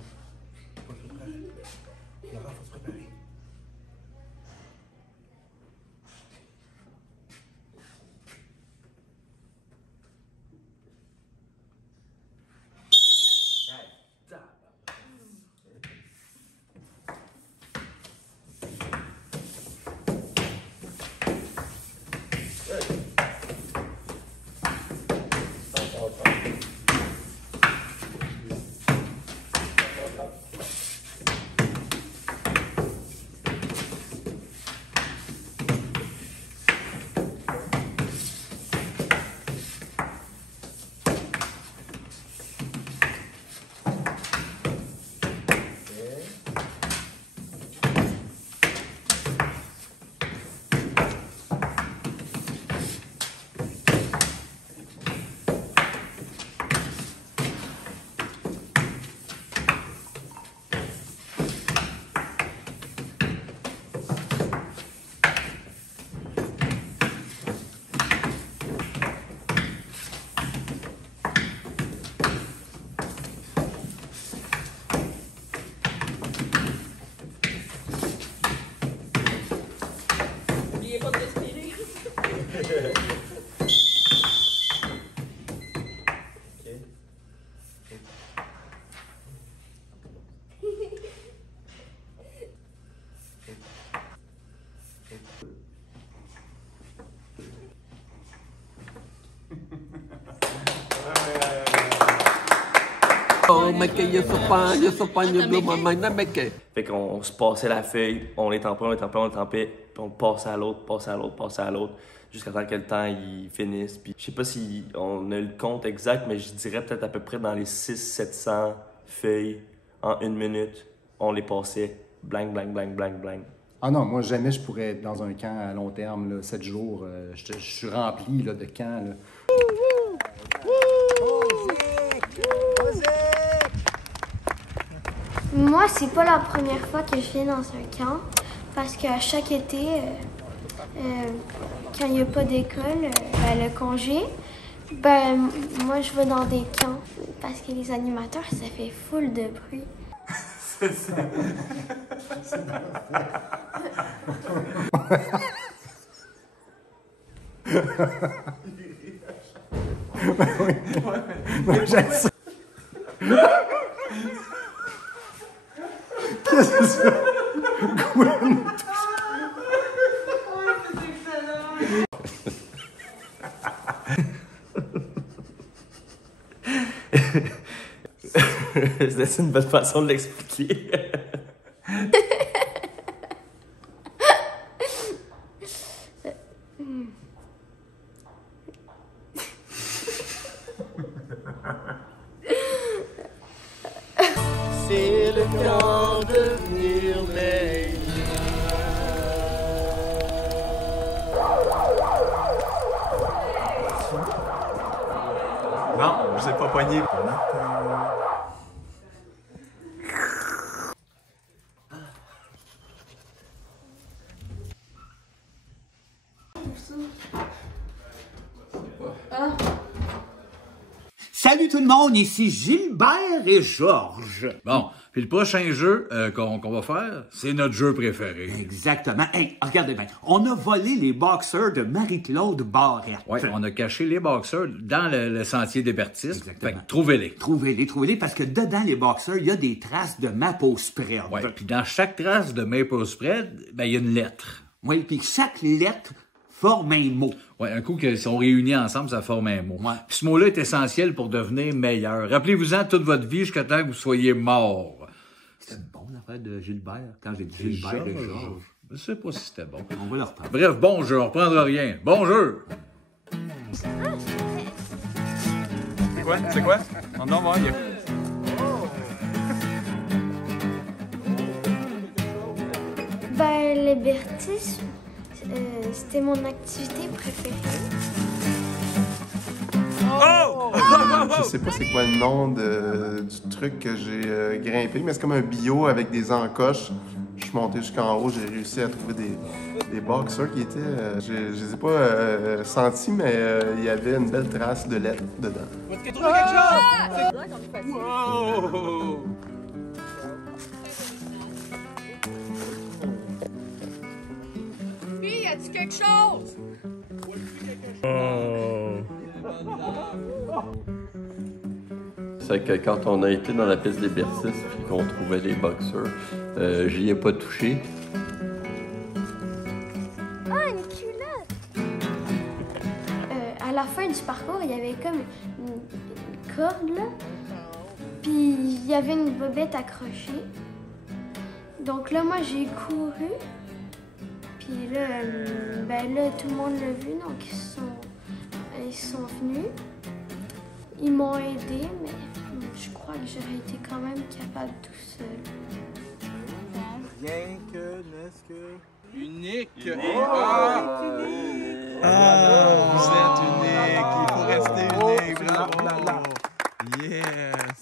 Laurent, faut se préparer. Fait qu'on se passait la feuille, on les tempait, puis on passait à l'autre, jusqu'à temps que le temps il finisse. Puis je sais pas si on a le compte exact, mais je dirais peut-être à peu près dans les 600-700 feuilles en 1 minute. On les passait blank. Ah non, moi jamais je pourrais être dans un camp à long terme, là, 7 jours. Je suis rempli là, de camps. Là. Moi, c'est pas la première fois que je viens dans un camp, parce qu'à chaque été, quand il n'y a pas d'école, le congé, moi je vais dans des camps, parce que les animateurs, ça fait full de bruit. C'est ça. J'aime ça. Qu'est-ce que c'est ça? C'est une belle façon de l'expliquer. C'est le temps de venir meilleur. Non, je vous ai pas pogné. Salut tout le monde, ici Gilbert et Georges. Bon, puis le prochain jeu qu'on va faire, c'est notre jeu préféré. Exactement. Hey, regardez bien, on a volé les boxers de Marie-Claude Barrette. Oui, on a caché les boxers dans le sentier des Bertistes. Fait que trouvez-les. Trouvez-les, parce que dedans les boxers, il y a des traces de Maple Spread. Oui, puis dans chaque trace de Maple Spread, ben il y a une lettre. Oui, puis chaque lettre forme un mot. Oui, un coup qu'ils sont réunis ensemble, ça forme un mot. Ouais. Puis ce mot-là est essentiel pour devenir meilleur. Rappelez-vous-en toute votre vie jusqu'à temps que vous soyez mort. C'était bon l'affaire de Gilbert, quand j'ai dit Gilbert et Georges. Je sais pas si c'était bon. On va le reprendre. Bref, bon jeu, on reprendra rien. Bon jeu! C'est quoi? On en va, Les Bertis, c'était mon activité préférée. Oh! Je sais pas c'est quoi le nom du truc que j'ai grimpé, mais c'est comme un bio avec des encoches. Je suis monté jusqu'en haut, j'ai réussi à trouver des boxers qui étaient... je les ai pas sentis, mais il y avait une belle trace de lettres dedans. Est-ce que tu trouves quelque chose? Wow! Puis, y a-tu quelque chose? C'est que quand on a été dans la piste des Bertistes et qu'on trouvait les boxeurs, j'y ai pas touché. Ah, une culotte! À la fin du parcours, il y avait comme une corde, là. Puis il y avait une bobette accrochée. Donc là, moi, j'ai couru. Puis là, tout le monde l'a vu, donc ils sont venus. Ils m'ont aidé, mais je crois que j'aurais été quand même capable tout seul. Rien que, n'est-ce que... Unique! Ah, vous êtes unique! Il faut rester unique! Bravo! Yes!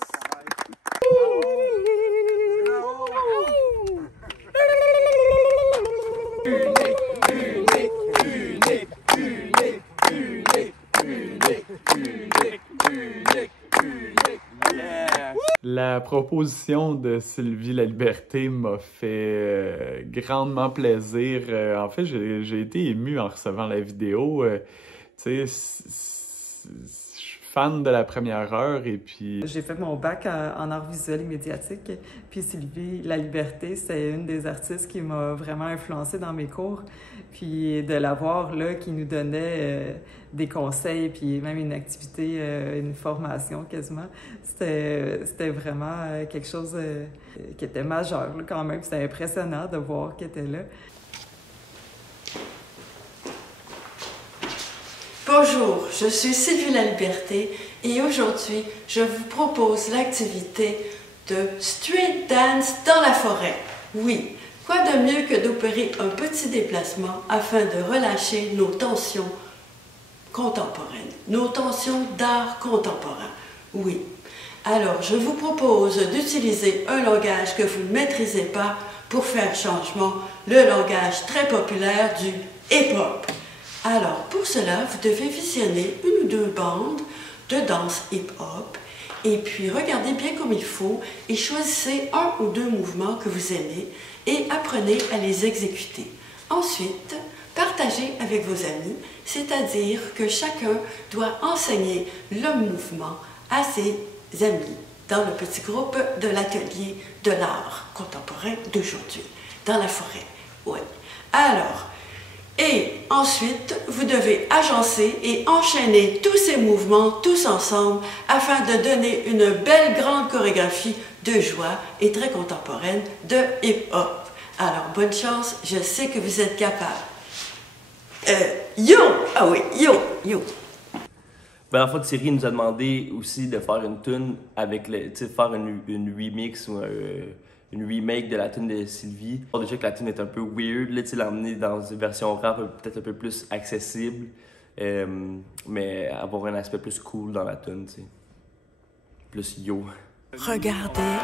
La proposition de Sylvie Laliberté m'a fait grandement plaisir. En fait, j'ai été ému en recevant la vidéo. Tu sais, je fan de la première heure et puis... J'ai fait mon bac en art visuel et médiatique. Puis Sylvie Laliberté, c'est une des artistes qui m'a vraiment influencée dans mes cours. Puis de la voir là, qui nous donnait des conseils, puis même une activité, une formation quasiment, c'était vraiment quelque chose qui était majeur là, quand même. C'était impressionnant de voir qu'elle était là. Bonjour, je suis Sylvie Laliberté et aujourd'hui, je vous propose l'activité de street dance dans la forêt. Oui, quoi de mieux que d'opérer un petit déplacement afin de relâcher nos tensions contemporaines, nos tensions d'art contemporain. Oui, alors je vous propose d'utiliser un langage que vous ne maîtrisez pas pour faire changement, le langage très populaire du hip-hop. Alors, pour cela, vous devez visionner une ou deux bandes de danse hip-hop et puis regardez bien comme il faut et choisissez un ou deux mouvements que vous aimez et apprenez à les exécuter. Ensuite, partagez avec vos amis, c'est-à-dire que chacun doit enseigner le mouvement à ses amis dans le petit groupe de l'atelier de l'art contemporain d'aujourd'hui, dans la forêt. Oui. Alors, et ensuite, vous devez agencer et enchaîner tous ces mouvements, tous ensemble, afin de donner une belle grande chorégraphie de joie et très contemporaine de hip-hop. Alors, bonne chance, je sais que vous êtes capable. Yo! Ah oui, yo! Yo! Ben, en fait, Thierry nous a demandé aussi de faire une tune avec faire une remix ou une remake de la tune de Sylvie. Déjà que la tune est un peu weird, là, l'emmener dans une version rap peut-être un peu plus accessible, mais avoir un aspect plus cool dans la tune, tu sais. Plus yo. Regardez,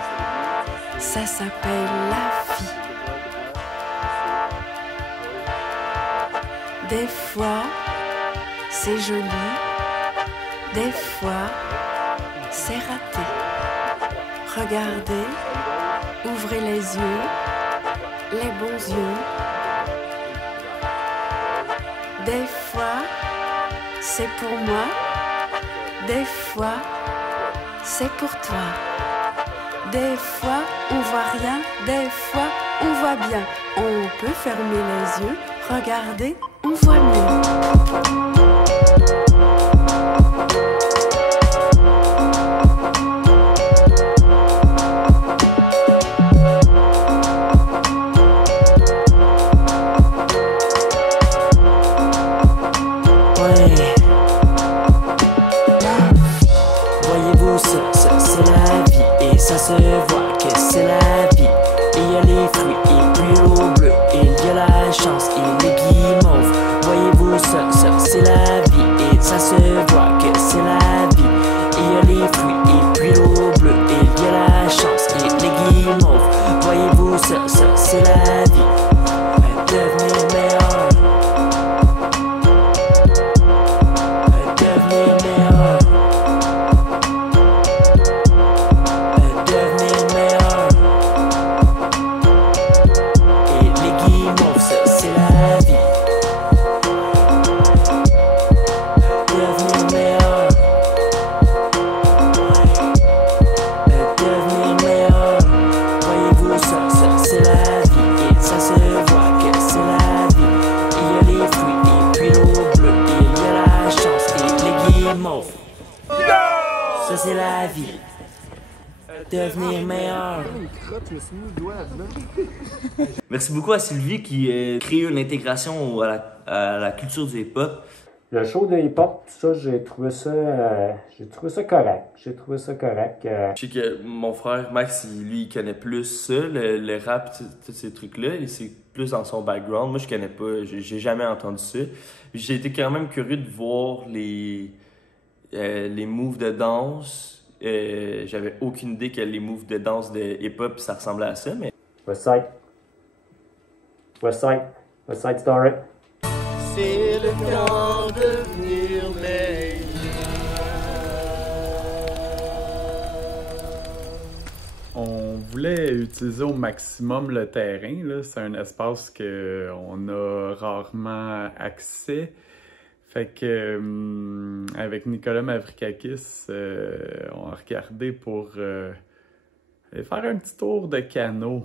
ça s'appelle la vie. Des fois, c'est joli, des fois, c'est raté. Regardez, ouvrez les yeux, les bons yeux. Des fois, c'est pour moi, des fois, c'est pour toi. Des fois, on voit rien, des fois, on voit bien. On peut fermer les yeux, regardez, on voit mieux. Ça se voit que c'est la vie. Il y a les fruits et puis l'eau bleue. Il y a la chance et les guimauves. Voyez-vous ça c'est la vie. Et ça se voit que c'est la vie. Il y a les fruits et puis l'eau bleue. Il y a la chance et les guimauves. Voyez-vous ça c'est la vie. Devenir meilleur. Devenir meilleur. Ça c'est la vie. Devenir meilleur. Merci beaucoup à Sylvie qui a créé une intégration à la culture du hip-hop. Le show de hip-hop, ça, j'ai trouvé ça correct. J'ai trouvé ça correct. Je sais que mon frère Max, lui, il connaît plus ça, le rap, tous ces trucs-là. Et c'est plus dans son background. Moi, je connais pas, j'ai jamais entendu ça. J'ai été quand même curieux de voir les moves de danse. J'avais aucune idée que les moves de danse de hip-hop, ça ressemblait à ça, mais... West Side Story. C'est le temps de devenir meilleur. On voulait utiliser au maximum le terrain, là. C'est un espace qu'on a rarement accès. Fait que avec Nicolas Mavrikakis, on a regardé pour aller faire un petit tour de canot.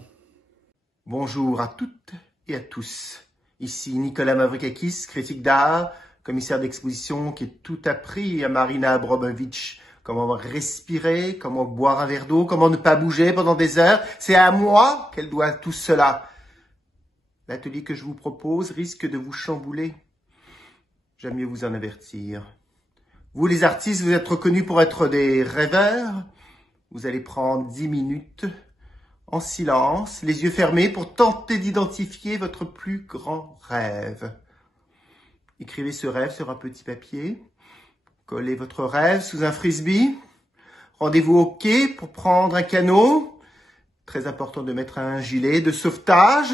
Bonjour à toutes et à tous. Ici Nicolas Mavrikakis, critique d'art, commissaire d'exposition qui a tout appris à Marina Abramović. Comment respirer, comment boire un verre d'eau, comment ne pas bouger pendant des heures. C'est à moi qu'elle doit tout cela. L'atelier que je vous propose risque de vous chambouler. J'aime mieux vous en avertir. Vous, les artistes, vous êtes reconnus pour être des rêveurs. Vous allez prendre 10 minutes en silence, les yeux fermés, pour tenter d'identifier votre plus grand rêve. Écrivez ce rêve sur un petit papier. Collez votre rêve sous un frisbee. Rendez-vous au quai pour prendre un canot. Très important de mettre un gilet de sauvetage.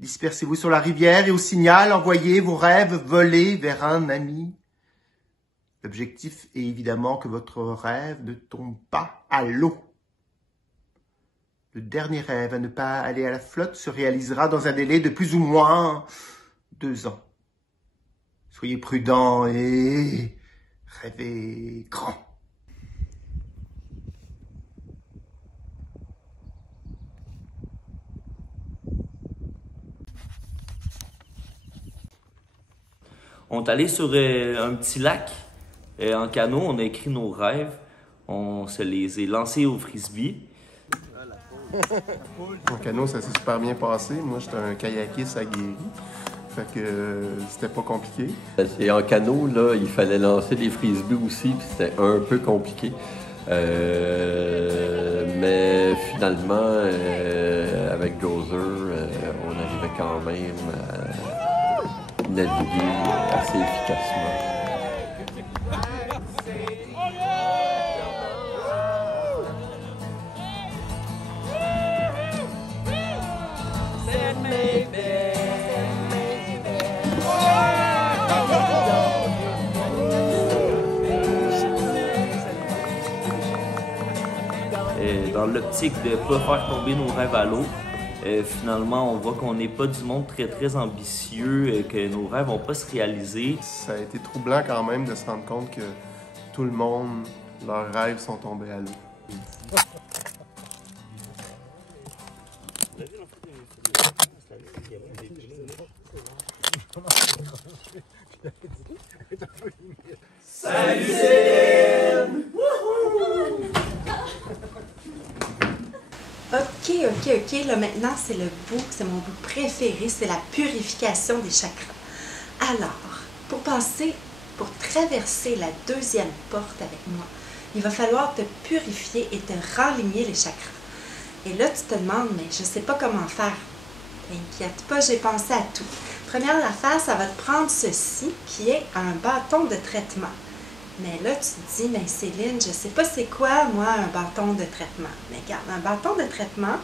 Dispersez-vous sur la rivière et au signal, envoyez vos rêves voler vers un ami. L'objectif est évidemment que votre rêve ne tombe pas à l'eau. Le dernier rêve à ne pas aller à la flotte se réalisera dans un délai de plus ou moins 2 ans. Soyez prudents et rêvez grand. On est allé sur un petit lac en canot, on a écrit nos rêves, on se les a lancés au frisbee. Mon canot, ça s'est super bien passé. Moi, j'étais un kayakiste aguerri. Fait que c'était pas compliqué. Et en canot, là, il fallait lancer des frisbees aussi, puis c'était un peu compliqué. Mais finalement, avec Gozer, on arrivait quand même à naviguer assez efficacement. Dans l'optique de ne pas faire tomber nos rêves à l'eau, finalement, on voit qu'on n'est pas du monde très, très ambitieux, que nos rêves vont pas se réaliser. Ça a été troublant quand même de se rendre compte que tout le monde, leurs rêves sont tombés à l'eau. Salut Céline! OK. Là, maintenant, c'est le bout, c'est mon bout préféré, c'est la purification des chakras. Alors, pour traverser la 2e porte avec moi, il va falloir te purifier et te raligner les chakras. Et là, tu te demandes, mais je ne sais pas comment faire. T'inquiète pas, j'ai pensé à tout. Première affaire, ça va te prendre ceci, qui est un bâton de traitement. Mais là, tu te dis, mais Céline, je ne sais pas c'est quoi, moi, un bâton de traitement. Mais regarde, un bâton de traitement,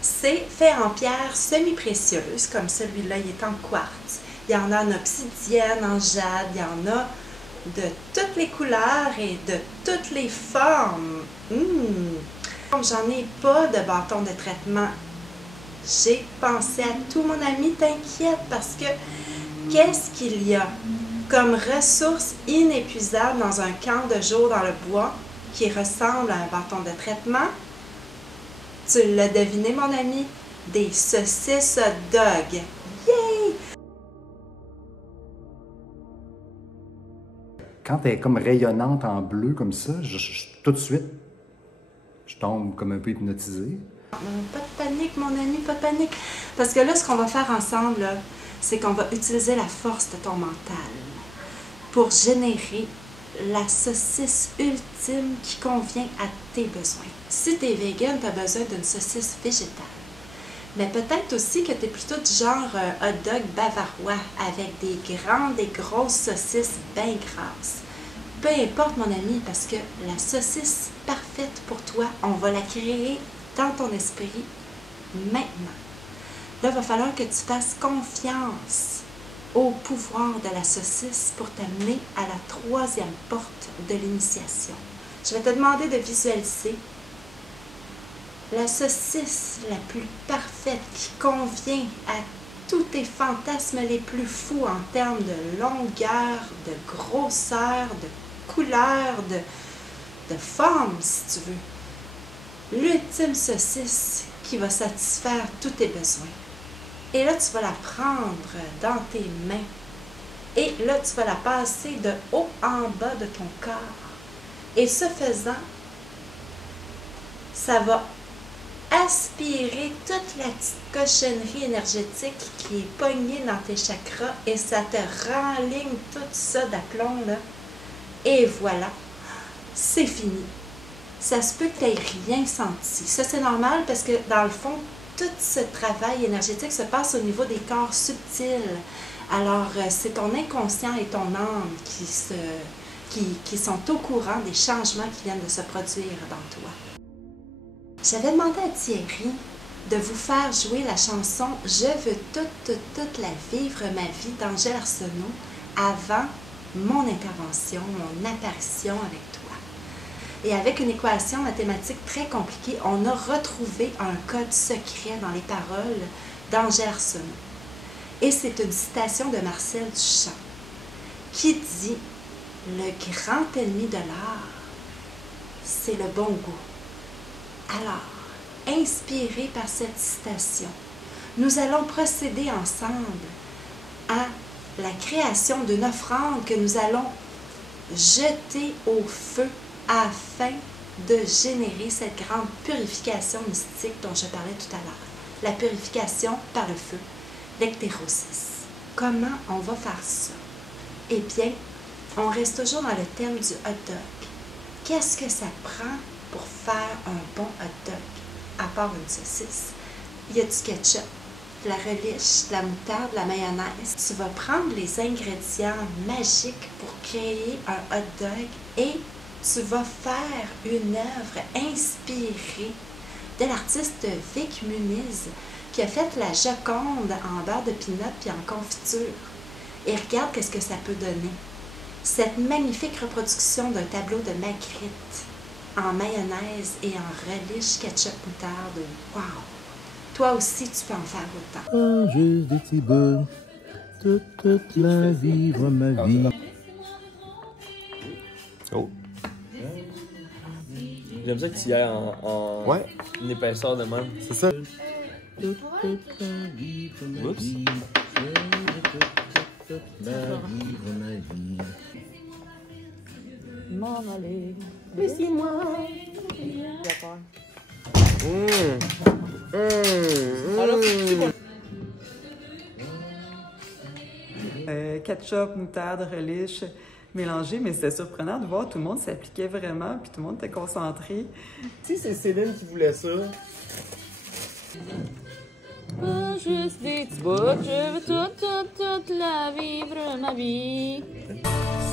c'est fait en pierre semi-précieuse, comme celui-là, il est en quartz. Il y en a en obsidienne, en jade, il y en a de toutes les couleurs et de toutes les formes. J'en ai pas de bâton de traitement. J'ai pensé à tout, mon ami, t'inquiète, parce que qu'est-ce qu'il y a comme ressource inépuisable dans un camp de jour dans le bois qui ressemble à un bâton de traitement? Tu l'as deviné, mon ami? Des saucisses hot dog. Yay! Quand elle est comme rayonnante en bleu comme ça, tout de suite, je tombe comme un peu hypnotisé. Pas de panique, mon ami, pas de panique. Parce que là, ce qu'on va faire ensemble, c'est qu'on va utiliser la force de ton mental pour générer la saucisse ultime qui convient à tes besoins. Si tu es vegan, tu as besoin d'une saucisse végétale. Mais peut-être aussi que tu es plutôt du genre hot dog bavarois avec des grandes et grosses saucisses bien grasses. Peu importe, mon ami, parce que la saucisse parfaite pour toi, on va la créer dans ton esprit maintenant. Là, il va falloir que tu fasses confiance au pouvoir de la saucisse pour t'amener à la 3e porte de l'initiation. Je vais te demander de visualiser la saucisse la plus parfaite qui convient à tous tes fantasmes les plus fous en termes de longueur, de grosseur, de couleur, de forme, si tu veux. L'ultime saucisse qui va satisfaire tous tes besoins. Et là, tu vas la prendre dans tes mains. Et là, tu vas la passer de haut en bas de ton corps. Et ce faisant, ça va aspirer toute la petite cochonnerie énergétique qui est pognée dans tes chakras et ça te renligne tout ça d'aplomb, là. Et voilà, c'est fini. Ça se peut que tu n'aies rien senti. Ça, c'est normal parce que, dans le fond, tout ce travail énergétique se passe au niveau des corps subtils. Alors, c'est ton inconscient et ton âme qui sont au courant des changements qui viennent de se produire dans toi. J'avais demandé à Thierry de vous faire jouer la chanson « Je veux toute la vivre ma vie » d'Angèle Arsenault avant mon intervention, mon apparition avec toi. Et avec une équation mathématique très compliquée, on a retrouvé un code secret dans les paroles d'Angèle Arsenault. Et c'est une citation de Marcel Duchamp qui dit « Le grand ennemi de l'art, c'est le bon goût ». Alors, inspiré par cette citation, nous allons procéder ensemble à la création d'une offrande que nous allons jeter au feu afin de générer cette grande purification mystique dont je parlais tout à l'heure. La purification par le feu, l'ectérosis. Comment on va faire ça? Eh bien, on reste toujours dans le thème du hot dog. Qu'est-ce que ça prend pour faire un bon hot dog, à part une saucisse? Il y a du ketchup, de la relish, de la moutarde, de la mayonnaise. Tu vas prendre les ingrédients magiques pour créer un hot dog et tu vas faire une œuvre inspirée de l'artiste Vic Muniz qui a fait la Joconde en beurre de pinot puis en confiture. Et regarde qu'est-ce que ça peut donner. Cette magnifique reproduction d'un tableau de Magritte en mayonnaise et en relish ketchup moutarde. Wow! Toi aussi, tu peux en faire autant. Juste des petits bouts, toute la vivre ma vie. Oh! J'aime ça que tu y ailles en une épaisseur de même. C'est ça. Oups! M'en aller. Laissez-moi. Ketchup, moutarde, relish mélangé, mais c'était surprenant de voir tout le monde s'appliquait vraiment, puis tout le monde était concentré. Si c'est Céline qui voulait ça. Pas juste des petits bouts, je veux toute la vivre ma vie.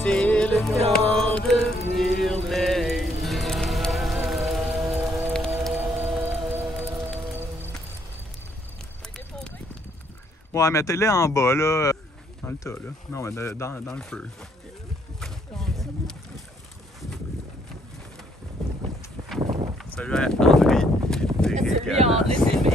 C'est le temps de devenir meilleur. Ouais, mettez-les en bas, là. Dans le tas, là. Non, mais dans le feu. Salut à André. Salut André, c'est bien.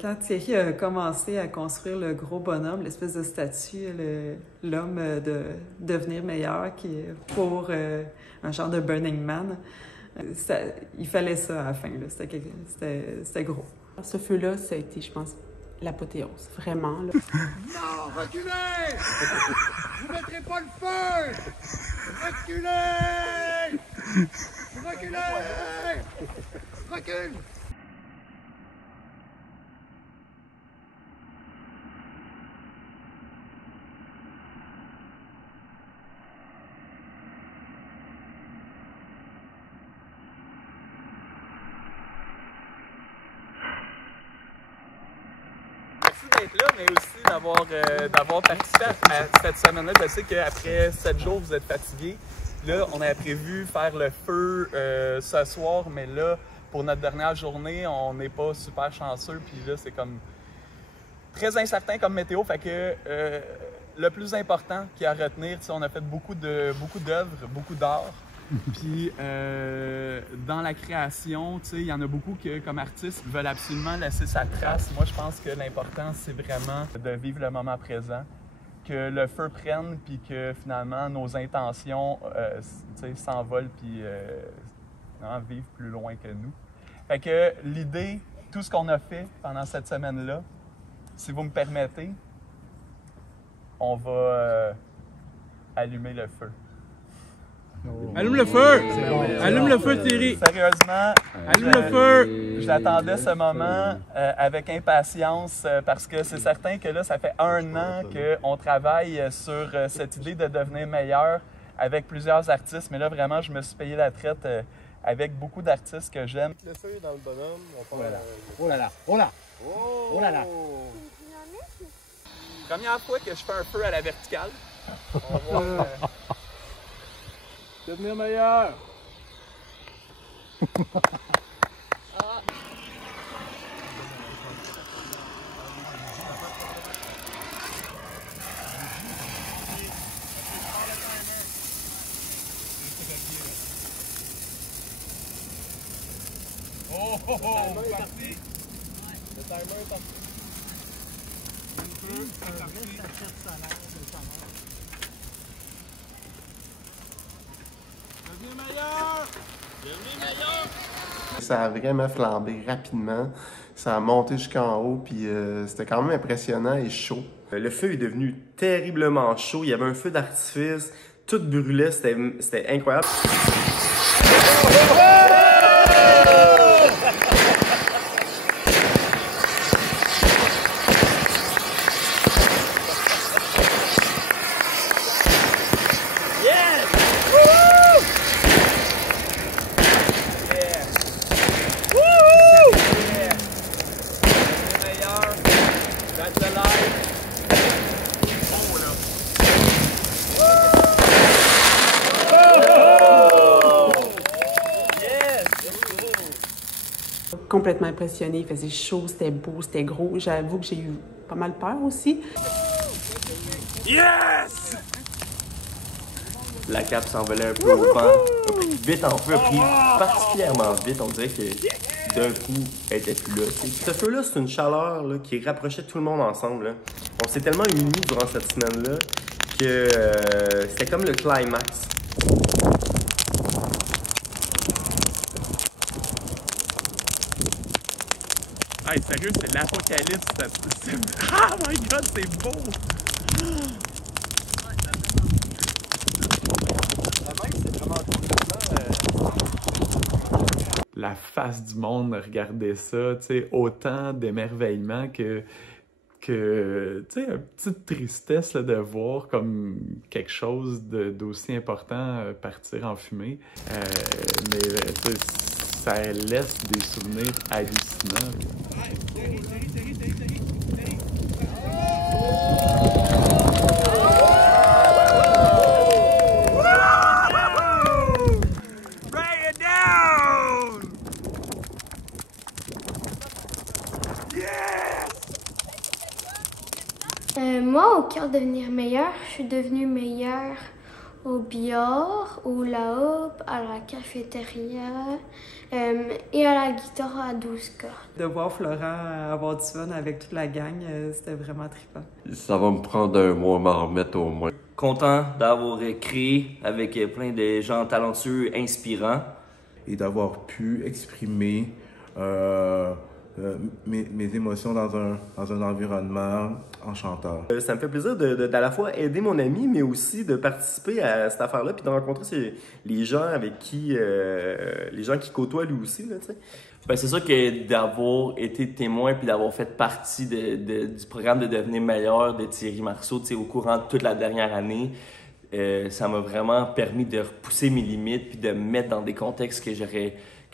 Quand Thierry a commencé à construire le gros bonhomme, l'espèce de statue, l'homme de devenir meilleur, qui est pour un genre de Burning Man, il fallait ça à la fin. C'était gros. Ce feu-là, ça a été, je pense, l'apothéose, vraiment. Là. Non, reculez! Vous mettrez pas le feu! Reculez! Reculez! Recule! D'être là, mais aussi d'avoir participé à cette semaine-là. Je sais qu'après 7 jours, vous êtes fatigués. Là, on avait prévu faire le feu ce soir, mais là, pour notre dernière journée, on n'est pas super chanceux. Puis là, c'est comme très incertain comme météo. Fait que le plus important qui est à retenir, on a fait beaucoup d'œuvres, beaucoup d'art. Puis dans la création, il y en a beaucoup qui, comme artistes, veulent absolument laisser sa trace. Moi, je pense que l'important, c'est vraiment de vivre le moment présent, que le feu prenne, puis que finalement, nos intentions s'envolent, puis vivent plus loin que nous. Fait que l'idée, tout ce qu'on a fait pendant cette semaine-là, si vous me permettez, on va allumer le feu. Allume le feu! Allume le feu, Thierry! Sérieusement, allume le feu! J'attendais ce moment avec impatience parce que c'est certain que là, ça fait 1 an qu'on travaille sur cette idée de devenir meilleur avec plusieurs artistes. Mais là, vraiment, je me suis payé la traite avec beaucoup d'artistes que j'aime. Le feu dans le bonhomme, on part... Oh là là! Oh là! Oh là là! Première fois que je fais un feu à la verticale. On va devenir meilleur! Oh, oh, oh, c'est parti! Le timer est parti. Ça a vraiment flambé rapidement. Ça a monté jusqu'en haut, puis c'était quand même impressionnant et chaud. Le feu est devenu terriblement chaud. Il y avait un feu d'artifice, tout brûlait, c'était incroyable. Complètement impressionnée, il faisait chaud, c'était beau, c'était gros. J'avoue que j'ai eu pas mal peur aussi. Yes! La cape s'envolait un peu au vent, a pris vite en feu, a pris particulièrement vite. On dirait que d'un coup, elle était plus là. Ce feu-là, c'est une chaleur là, qui rapprochait tout le monde ensemble. Là. On s'est tellement unis durant cette semaine-là que c'était comme le climax. Hey, sérieux, c'est l'apocalypse. Ah my god, c'est beau! La face du monde, regarder ça, tu sais, autant d'émerveillement que tu sais, une petite tristesse là, de voir comme quelque chose d'aussi important partir en fumée. Mais ça laisse des souvenirs hallucinants. Moi, au cœur de devenir meilleur, je suis devenue meilleure au billard, au la-hop, à la cafétéria et à la guitare à 12 cordes. De voir Florent avoir du fun avec toute la gang, c'était vraiment trippant. Ça va me prendre 1 mois à m'en remettre au moins. Content d'avoir créé avec plein de gens talentueux, inspirants. Et d'avoir pu exprimer mes émotions dans un environnement enchanteur. Ça me fait plaisir d'à la fois aider mon ami, mais aussi de participer à cette affaire-là, puis de rencontrer les gens avec qui, les gens qui côtoient lui aussi, là, tu sais. Ben, c'est sûr que d'avoir été témoin puis d'avoir fait partie du programme de devenir meilleur de Thierry Marceau, tu sais, au courant de toute la dernière année, ça m'a vraiment permis de repousser mes limites puis de me mettre dans des contextes que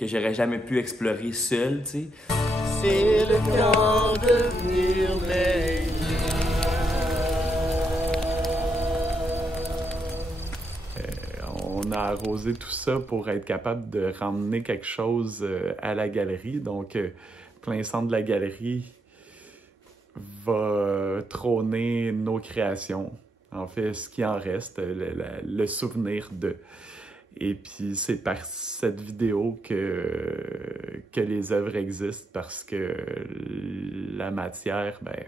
j'aurais jamais pu explorer seul, tu sais. C'est le temps de devenir meilleur. On a arrosé tout ça pour être capable de ramener quelque chose à la galerie. Donc, plein centre de la galerie va trôner nos créations. en fait, ce qui en reste, le souvenir de. Et puis, c'est par cette vidéo que les œuvres existent, parce que la matière, ben,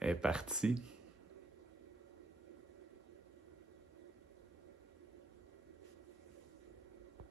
est partie.